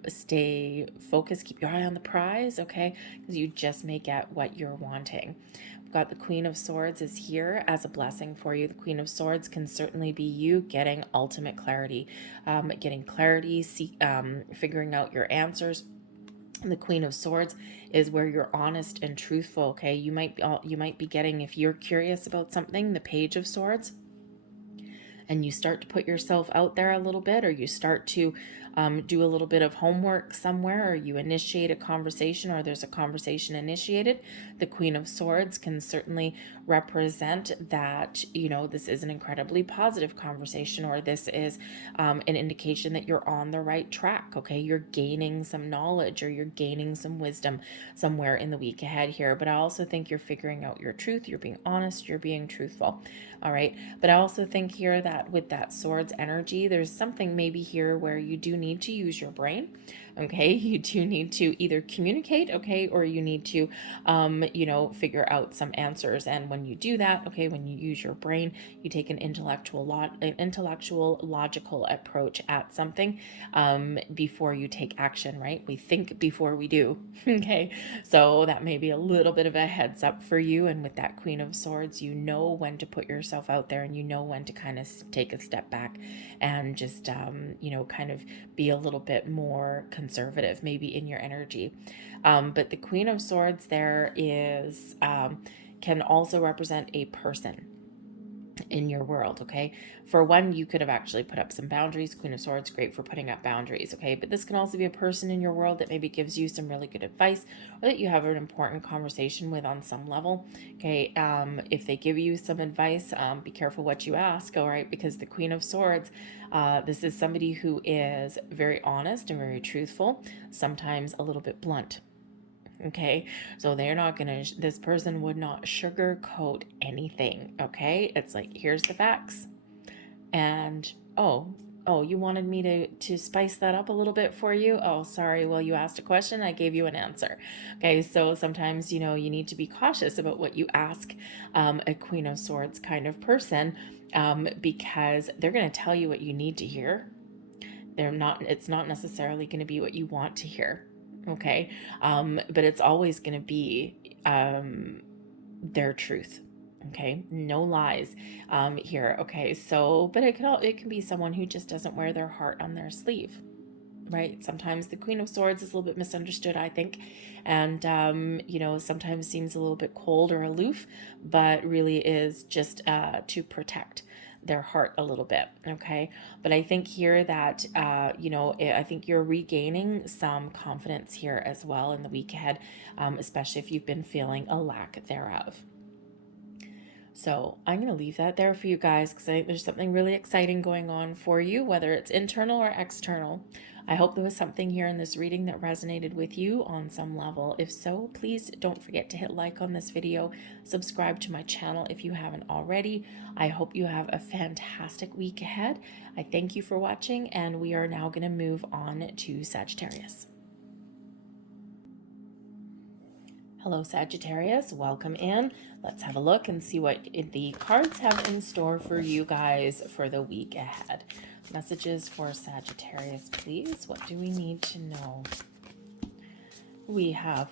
stay focused, keep your eye on the prize, okay, because you just may get what you're wanting. We've got the Queen of Swords is here as a blessing for you. The Queen of Swords can certainly be you getting ultimate clarity, figuring out your answers. And the Queen of Swords is where you're honest and truthful. Okay, you might be getting, if you're curious about something, the Page of Swords, and you start to put yourself out there a little bit, or you start to do a little bit of homework somewhere, or you initiate a conversation, or there's a conversation initiated, the Queen of Swords can certainly represent that, this is an incredibly positive conversation, or this is an indication that you're on the right track. Okay, you're gaining some knowledge, or you're gaining some wisdom somewhere in the week ahead here. But I also think you're figuring out your truth, you're being honest, you're being truthful. All right, but I also think here that with that Swords energy, there's something maybe here where you do need to use your brain. Okay, you do need to either communicate, okay, or you need to figure out some answers. And when you do that, okay, when you use your brain, you take an intellectual logical approach at something before you take action, right? We think before we do. Okay, so that may be a little bit of a heads up for you. And with that Queen of Swords, you know when to put yourself out there, and you know when to kind of take a step back and just kind of be a little bit more conservative maybe in your energy. But the Queen of Swords there is can also represent a person in your world. Okay, for one, you could have actually put up some boundaries. Queen of Swords, great for putting up boundaries. Okay, but this can also be a person in your world that maybe gives you some really good advice, or that you have an important conversation with on some level. Okay, if they give you some advice, be careful what you ask. All right, because the Queen of Swords, this is somebody who is very honest and very truthful, sometimes a little bit blunt. Okay, so this person would not sugarcoat anything. Okay, it's like, here's the facts, and you wanted me to spice that up a little bit for you. Oh, sorry, well, you asked a question, I gave you an answer. Okay, so sometimes you need to be cautious about what you ask a Queen of Swords kind of person, because they're going to tell you what you need to hear. It's not necessarily going to be what you want to hear. Okay, but it's always going to be their truth. Okay, no lies here. Okay, so but it can be someone who just doesn't wear their heart on their sleeve, right? Sometimes the Queen of Swords is a little bit misunderstood, I think, and sometimes seems a little bit cold or aloof, but really is just to protect. their heart a little bit, okay? But I think here that, I think you're regaining some confidence here as well in the week ahead, especially if you've been feeling a lack thereof. So I'm going to leave that there for you guys because I think there's something really exciting going on for you, whether it's internal or external. I hope there was something here in this reading that resonated with you on some level. If so, please don't forget to hit like on this video, subscribe to my channel if you haven't already. I hope you have a fantastic week ahead. I thank you for watching, and we are now going to move on to Sagittarius. Hello, Sagittarius. Welcome in. Let's have a look and see what the cards have in store for you guys for the week ahead. Messages for Sagittarius, please. What do we need to know? We have,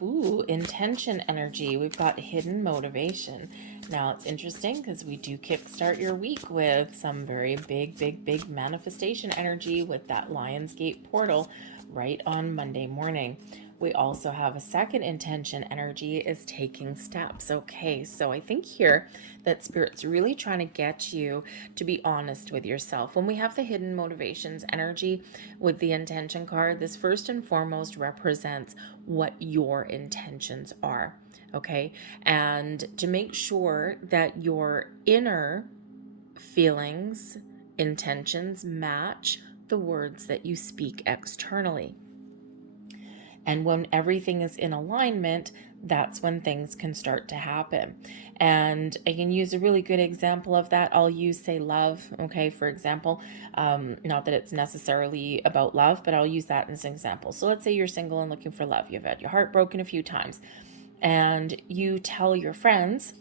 intention energy. We've got hidden motivation. Now, it's interesting because we do kickstart your week with some very big manifestation energy with that Lionsgate portal right on Monday morning. We also have a second intention energy is taking steps. Okay, so I think here that Spirit's really trying to get you to be honest with yourself. When we have the hidden motivations energy with the intention card, this first and foremost represents what your intentions are. Okay, and to make sure that your inner feelings, intentions match the words that you speak externally. And when everything is in alignment, that's when things can start to happen. And I can use a really good example of that. I'll use, say, love, okay, for example. Not that it's necessarily about love, but I'll use that as an example. So let's say you're single and looking for love. You've had your heart broken a few times. And you tell your friends,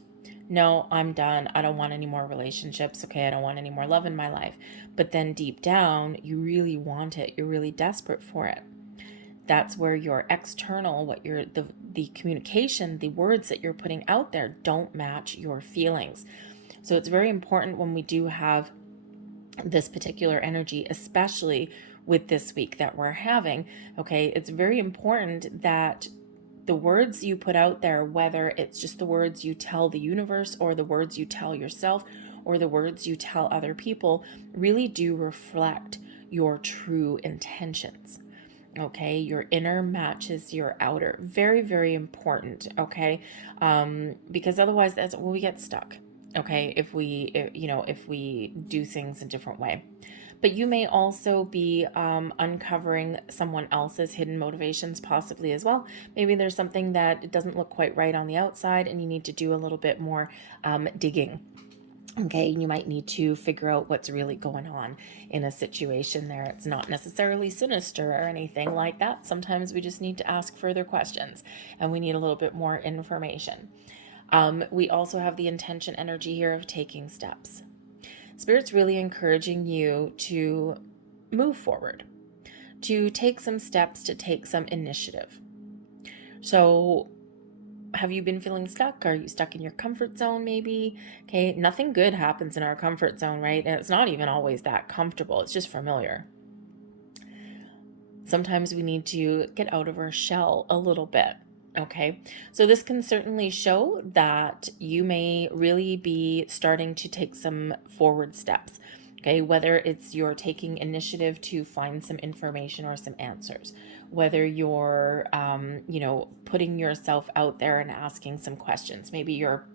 no, I'm done. I don't want any more relationships. Okay, I don't want any more love in my life. But then deep down, you really want it. You're really desperate for it. That's where your external, what your the communication, the words that you're putting out there don't match your feelings. So it's very important when we do have this particular energy, especially with this week that we're having, okay, it's very important that the words you put out there, whether it's just the words you tell the universe or the words you tell yourself or the words you tell other people, really do reflect your true intentions. Okay, your inner matches your outer. Very important. Okay, because otherwise that's when we get stuck. Okay, if we do things a different way. But you may also be uncovering someone else's hidden motivations possibly as well. Maybe there's something that doesn't look quite right on the outside and you need to do a little bit more digging. Okay, you might need to figure out what's really going on in a situation there. It's not necessarily sinister or anything like that. Sometimes we just need to ask further questions and we need a little bit more information. We also have the intention energy here of taking steps. Spirit's really encouraging you to move forward, to take some steps, to take some initiative. So have you been feeling stuck? Are you stuck in your comfort zone maybe? Okay, nothing good happens in our comfort zone, right? And it's not even always that comfortable. It's just familiar. Sometimes we need to get out of our shell a little bit. Okay, so this can certainly show that you may really be starting to take some forward steps. Okay, whether it's you're taking initiative to find some information or some answers, whether you're, putting yourself out there and asking some questions. Maybe you're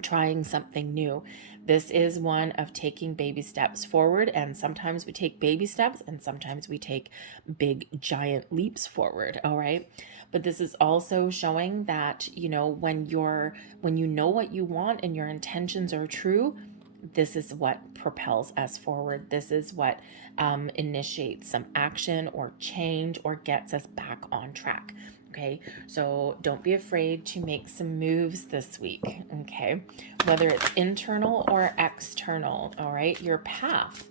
trying something new. This is one of taking baby steps forward, and sometimes we take baby steps and sometimes we take big giant leaps forward. All right, but this is also showing that when you know what you want and your intentions are true, this is what propels us forward. This is what initiates some action or change or gets us back on track. Okay, so don't be afraid to make some moves this week. Okay, whether it's internal or external. All right, your path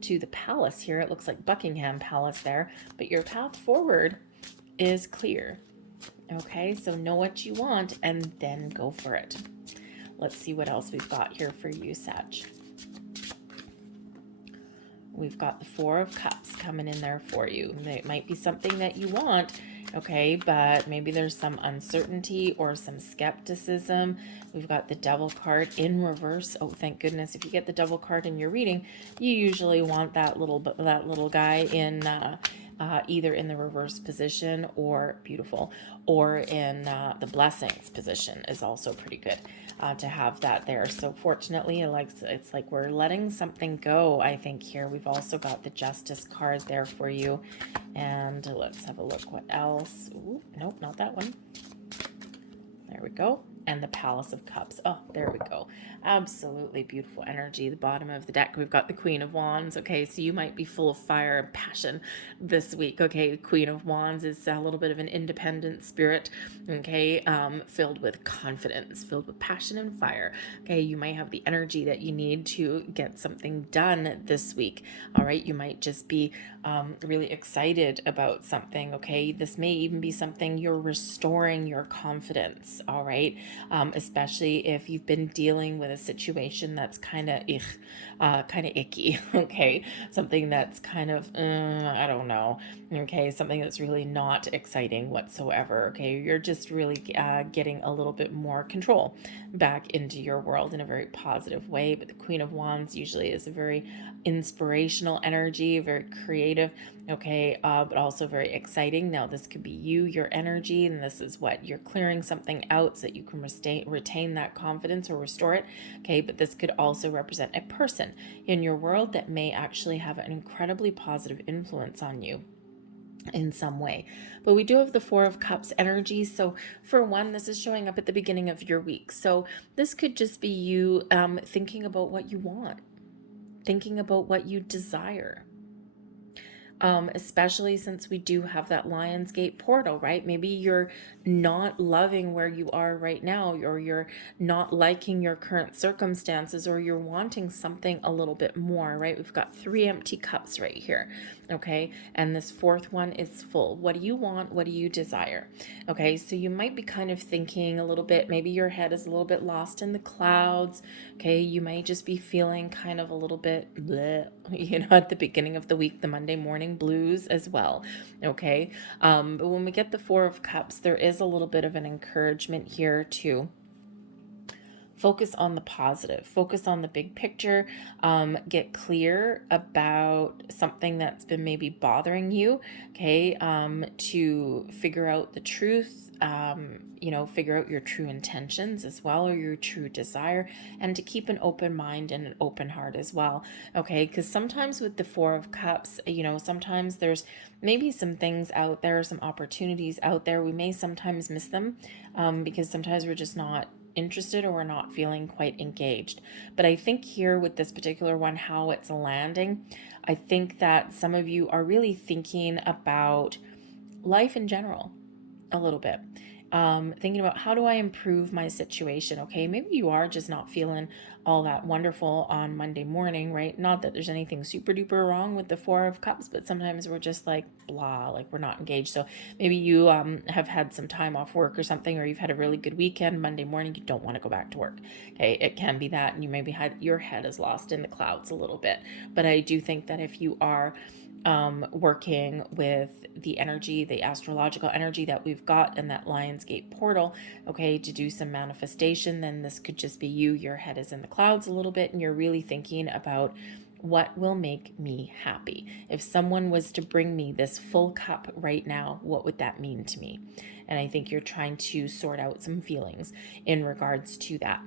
to the palace here, it looks like Buckingham Palace there, but your path forward is clear. Okay, so know what you want and then go for it. Let's see what else we've got here for you, Sag. We've got the Four of Cups coming in there for you. It might be something that you want, Okay, but maybe there's some uncertainty or some skepticism. We've got the Devil card in reverse. Oh, thank goodness. If you get the Devil card in your reading, you usually want that little guy in either in the reverse position, or beautiful, or in the blessings position is also pretty good to have that there. So fortunately, it's like we're letting something go. I think here we've also got the Justice card there for you. And let's have a look what else. Ooh, nope, not that one. There we go. And the Palace of Cups. Oh, there we go. Absolutely beautiful energy. The bottom of the deck, we've got the Queen of Wands. Okay, so you might be full of fire and passion this week. Okay, the Queen of Wands is a little bit of an independent spirit. Okay, filled with confidence, filled with passion and fire. Okay, you might have the energy that you need to get something done this week. All right, you might just be really excited about something. Okay, this may even be something you're restoring your confidence. All right, especially if you've been dealing with a situation that's kind of icky. Okay, something that's kind of I don't know. Okay, something that's really not exciting whatsoever. Okay, you're just really getting a little bit more control back into your world in a very positive way. But the Queen of Wands usually is a very inspirational energy, very creative, okay, but also very exciting. Now, this could be you, your energy, and this is what you're clearing something out so that you can retain that confidence or restore it, okay, but this could also represent a person in your world that may actually have an incredibly positive influence on you in some way. But we do have the Four of Cups energy. So for one, this is showing up at the beginning of your week. So this could just be you thinking about what you want, thinking about what you desire. Especially since we do have that Lionsgate portal, right? Maybe you're not loving where you are right now, or you're not liking your current circumstances, or you're wanting something a little bit more, right? We've got 3 empty cups right here, okay? And this fourth one is full. What do you want? What do you desire? Okay, so you might be kind of thinking a little bit, maybe your head is a little bit lost in the clouds, okay? You might just be feeling kind of a little bit bleh, at the beginning of the week, the Monday morning blues as well, okay? But when we get the Four of Cups, there is a little bit of an encouragement here to focus on the positive, focus on the big picture, get clear about something that's been maybe bothering you, okay, to figure out the truth, figure out your true intentions as well, or your true desire, and to keep an open mind and an open heart as well, okay? Because sometimes with the Four of Cups, sometimes there's maybe some things out there, some opportunities out there. We may sometimes miss them because sometimes we're just not interested, or we're not feeling quite engaged. But I think here with this particular one, how it's landing, I think that some of you are really thinking about life in general a little bit. Thinking about, how do I improve my situation? Okay, maybe you are just not feeling all that wonderful on Monday morning, right? Not that there's anything super duper wrong with the Four of Cups, but sometimes we're just like blah, like we're not engaged. So maybe you have had some time off work or something, or you've had a really good weekend. Monday morning, you don't want to go back to work. Okay, it can be that, and you maybe had your head is lost in the clouds a little bit. But I do think that if you are working with the energy, the astrological energy that we've got in that Lionsgate portal, okay, to do some manifestation, then this could just be you. Your head is in the clouds a little bit, and you're really thinking about what will make me happy. If someone was to bring me this full cup right now, what would that mean to me? And I think you're trying to sort out some feelings in regards to that.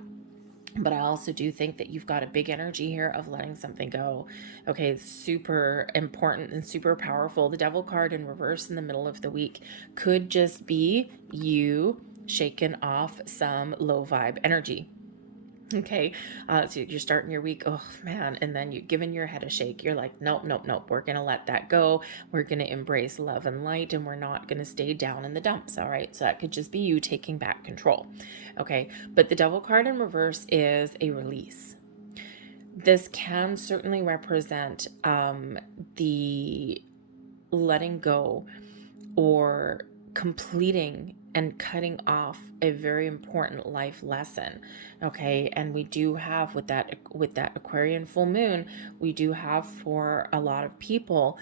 But I also do think that you've got a big energy here of letting something go. Okay, super important and super powerful. The Devil card in reverse in the middle of the week could just be you shaking off some low vibe energy. Okay, so you're starting your week, oh man, and then you're giving your head a shake. You're like, nope, nope, nope. We're going to let that go. We're going to embrace love and light, and we're not going to stay down in the dumps. All right, so that could just be you taking back control. Okay, but the Devil card in reverse is a release. This can certainly represent the letting go or completing and cutting off a very important life lesson. Okay, and we do have with that Aquarian full moon, we do have for a lot of people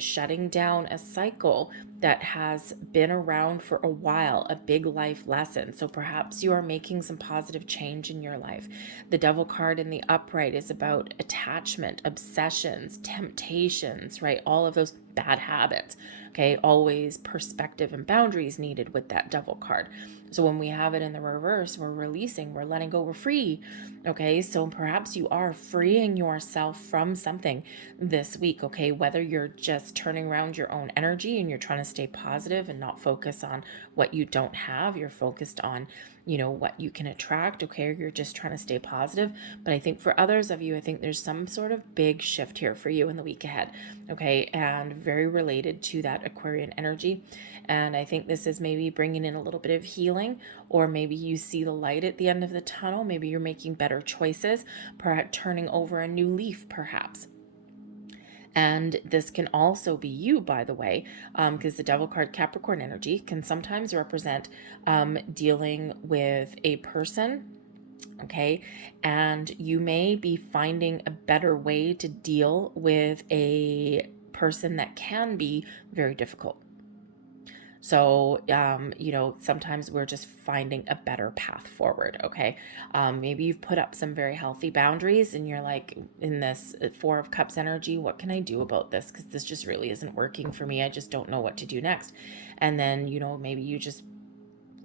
shutting down a cycle that has been around for a while, a big life lesson. So perhaps you are making some positive change in your life. The Devil card in the upright is about attachment, obsessions, temptations, right? All of those bad habits. Okay, always perspective and boundaries needed with that Devil card. So when we have it in the reverse, we're releasing, we're letting go, we're free. Okay, so perhaps you are freeing yourself from something this week. Okay, whether you're just turning around your own energy and you're trying to stay positive and not focus on what you don't have, you're focused on, what you can attract. Okay, or you're just trying to stay positive. But I think for others of you, I think there's some sort of big shift here for you in the week ahead. Okay, and very related to that Aquarian energy. And I think this is maybe bringing in a little bit of healing, or maybe you see the light at the end of the tunnel. Maybe you're making better choices, perhaps turning over a new leaf, perhaps. And this can also be you, by the way, because the Devil card, Capricorn energy, can sometimes represent dealing with a person. Okay, and you may be finding a better way to deal with a person that can be very difficult. So, sometimes we're just finding a better path forward. Okay. Maybe you've put up some very healthy boundaries and you're like, in this Four of Cups energy, what can I do about this? Because this just really isn't working for me. I just don't know what to do next. And then, maybe you just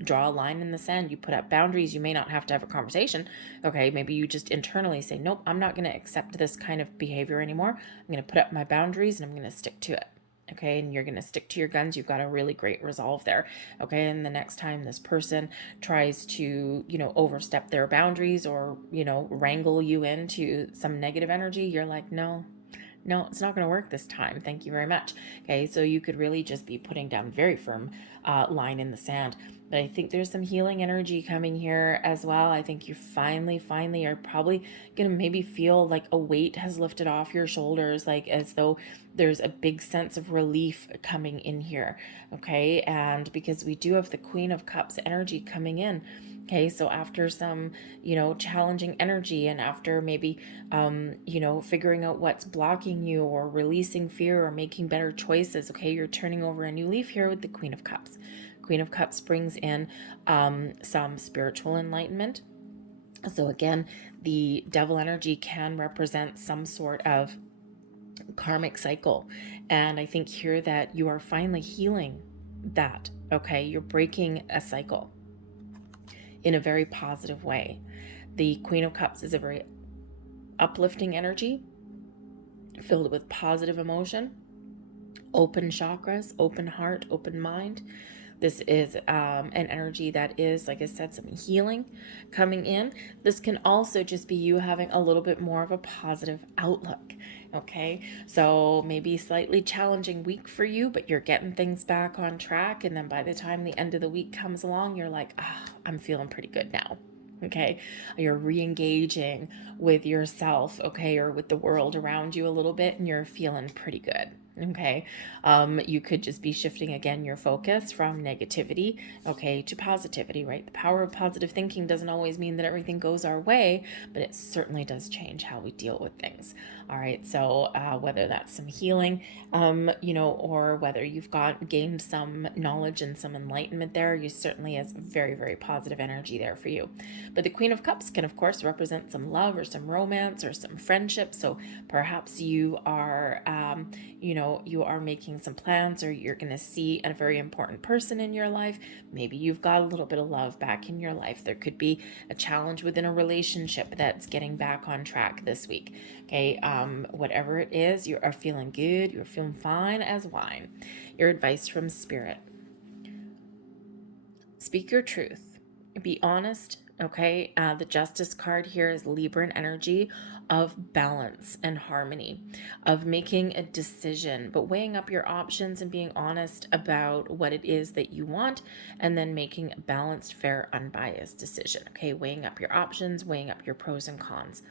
draw a line in the sand. You put up boundaries. You may not have to have a conversation. Okay. Maybe you just internally say, nope, I'm not going to accept this kind of behavior anymore. I'm going to put up my boundaries and I'm going to stick to it. Okay, and you're going to stick to your guns. You've got a really great resolve there. Okay, and the next time this person tries to, overstep their boundaries or, wrangle you into some negative energy, you're like, no, it's not going to work this time. Thank you very much. Okay, so you could really just be putting down very firm line in the sand. But I think there's some healing energy coming here as well. I think you finally are probably going to maybe feel like a weight has lifted off your shoulders, like as though there's a big sense of relief coming in here. Okay, and because we do have the Queen of Cups energy coming in. Okay, so after some, challenging energy and after maybe, figuring out what's blocking you or releasing fear or making better choices, okay, you're turning over a new leaf here with the Queen of Cups. Queen of Cups brings in some spiritual enlightenment. So again, the Devil energy can represent some sort of karmic cycle. And I think here that you are finally healing that, okay? You're breaking a cycle in a very positive way. The Queen of Cups is a very uplifting energy, filled with positive emotion, open chakras, open heart, open mind. This is an energy that is, like I said, some healing coming in. This can also just be you having a little bit more of a positive outlook. Okay, so maybe slightly challenging week for you, but you're getting things back on track. And then by the time the end of the week comes along, you're like, I'm feeling pretty good now. Okay, you're re-engaging with yourself, okay, or with the world around you a little bit, and you're feeling pretty good. Okay, you could just be shifting again your focus from negativity, okay, to positivity, right? The power of positive thinking doesn't always mean that everything goes our way, but it certainly does change how we deal with things. All right, so whether that's some healing, or whether you've gained some knowledge and some enlightenment there, you certainly has very, very positive energy there for you. But the Queen of Cups can, of course, represent some love or some romance or some friendship. So perhaps you are, you are making some plans, or you're going to see a very important person in your life. Maybe you've got a little bit of love back in your life. There could be a challenge within a relationship that's getting back on track this week. Okay, whatever it is, you are feeling good. You're feeling fine as wine. Your advice from Spirit: speak your truth. Be honest. Okay, the Justice card here is Libra energy of balance and harmony, of making a decision, but weighing up your options and being honest about what it is that you want, and then making a balanced, fair, unbiased decision. Okay, weighing up your options, weighing up your pros and cons.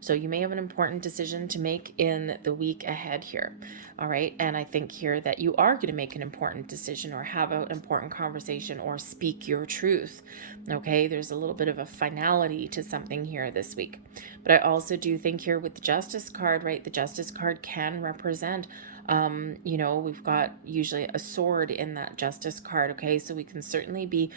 So you may have an important decision to make in the week ahead here. All right, and I think here that you are going to make an important decision or have an important conversation or speak your truth. Okay, there's a little bit of a finality to something here this week. But I also do think here with the Justice card, right, the Justice card can represent You know, we've got usually a sword in that Justice card, okay? So we can certainly be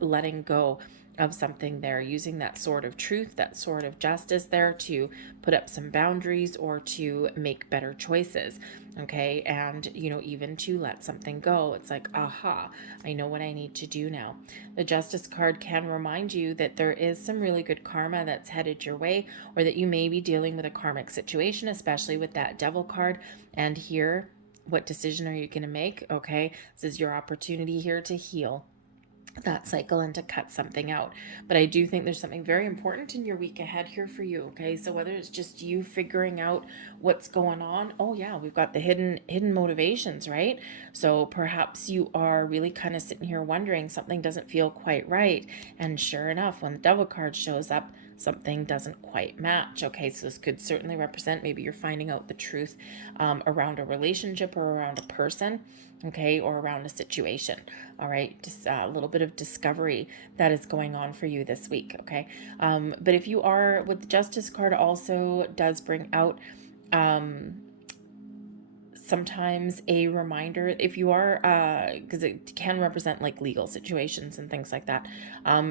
letting go of something there, using that sword of truth, that sword of justice there to put up some boundaries or to make better choices, okay? And, you know, even to let something go. It's like, aha, I know what I need to do now. The Justice card can remind you that there is some really good karma that's headed your way, or that you may be dealing with a karmic situation, especially with that Devil card. And here, what decision are you going to make? Okay, this is your opportunity here to heal that cycle and to cut something out. But I do think there's something very important in your week ahead here for you, okay? So whether it's just you figuring out what's going on, oh yeah, we've got the hidden motivations, right? So perhaps you are really kind of sitting here wondering something doesn't feel quite right, and sure enough, when the Devil card shows up, something doesn't quite match. Okay, so this could certainly represent maybe you're finding out the truth around a relationship or around a person, okay, or around a situation. All right, just a little bit of discovery that is going on for you this week, okay? But if you are, with the Justice card also does bring out sometimes a reminder, if you are, because it can represent like legal situations and things like that.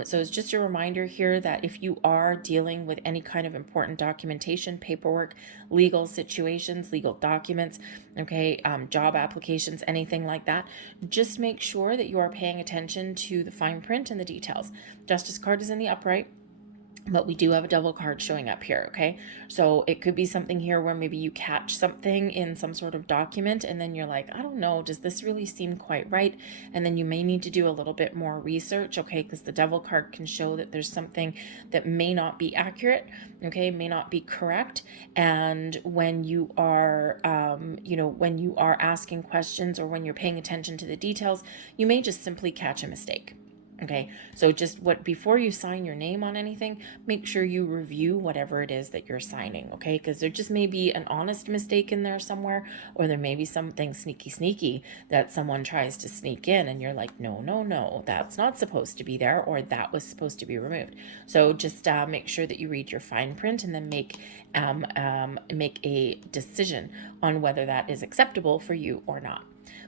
So it's just a reminder here that if you are dealing with any kind of important documentation, paperwork, legal situations, legal documents, okay, job applications, anything like that, just make sure that you are paying attention to the fine print and the details. Justice card is in the upright, but we do have a Devil card showing up here, okay? So it could be something here where maybe you catch something in some sort of document and then you're like, I don't know, does this really seem quite right? And then you may need to do a little bit more research, okay? Because the Devil card can show that there's something that may not be accurate, okay? May not be correct. And when you are, when you are asking questions or when you're paying attention to the details, you may just simply catch a mistake. Okay, so just before you sign your name on anything, make sure you review whatever it is that you're signing, okay? Because there just may be an honest mistake in there somewhere, or there may be something sneaky that someone tries to sneak in and you're like, no, that's not supposed to be there, or that was supposed to be removed. So just make sure that you read your fine print and then make a decision on whether that is acceptable for you or not.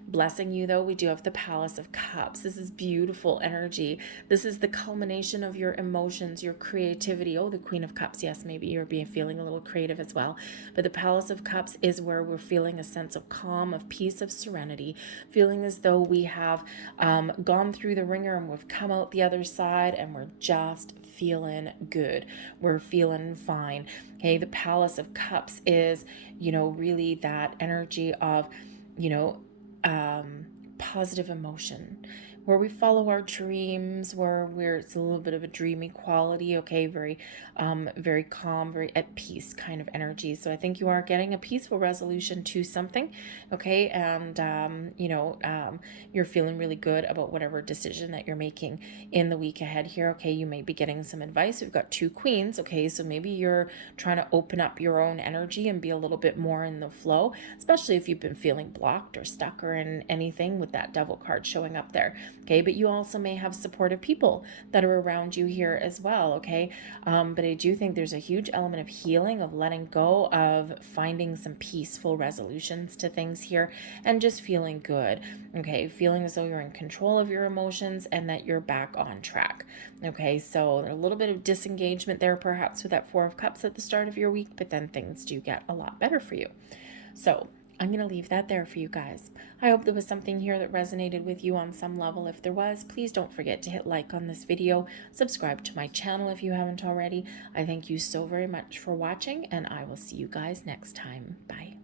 Blessing you, though, we do have the Palace of Cups. This is beautiful energy. This is the culmination of your emotions, your creativity. Oh, the Queen of Cups. Yes, maybe you're feeling a little creative as well. But the Palace of Cups is where we're feeling a sense of calm, of peace, of serenity, feeling as though we have gone through the ringer and we've come out the other side and we're just feeling good. We're feeling fine. Okay, the Palace of Cups is, really that energy of, positive emotion, where we follow our dreams, where it's a little bit of a dreamy quality, okay, very calm, very at peace kind of energy. So I think you are getting a peaceful resolution to something, okay, and you're feeling really good about whatever decision that you're making in the week ahead here, okay. You may be getting some advice. We've got two queens, okay, so maybe you're trying to open up your own energy and be a little bit more in the flow, especially if you've been feeling blocked or stuck or in anything with that Devil card showing up there. Okay, but you also may have supportive people that are around you here as well, okay? But I do think there's a huge element of healing, of letting go, of finding some peaceful resolutions to things here, and just feeling good, okay? Feeling as though you're in control of your emotions and that you're back on track, okay? So a little bit of disengagement there perhaps with that Four of Cups at the start of your week, but then things do get a lot better for you. So I'm going to leave that there for you guys. I hope there was something here that resonated with you on some level. If there was, please don't forget to hit like on this video. Subscribe to my channel if you haven't already. I thank you so very much for watching, and I will see you guys next time. Bye.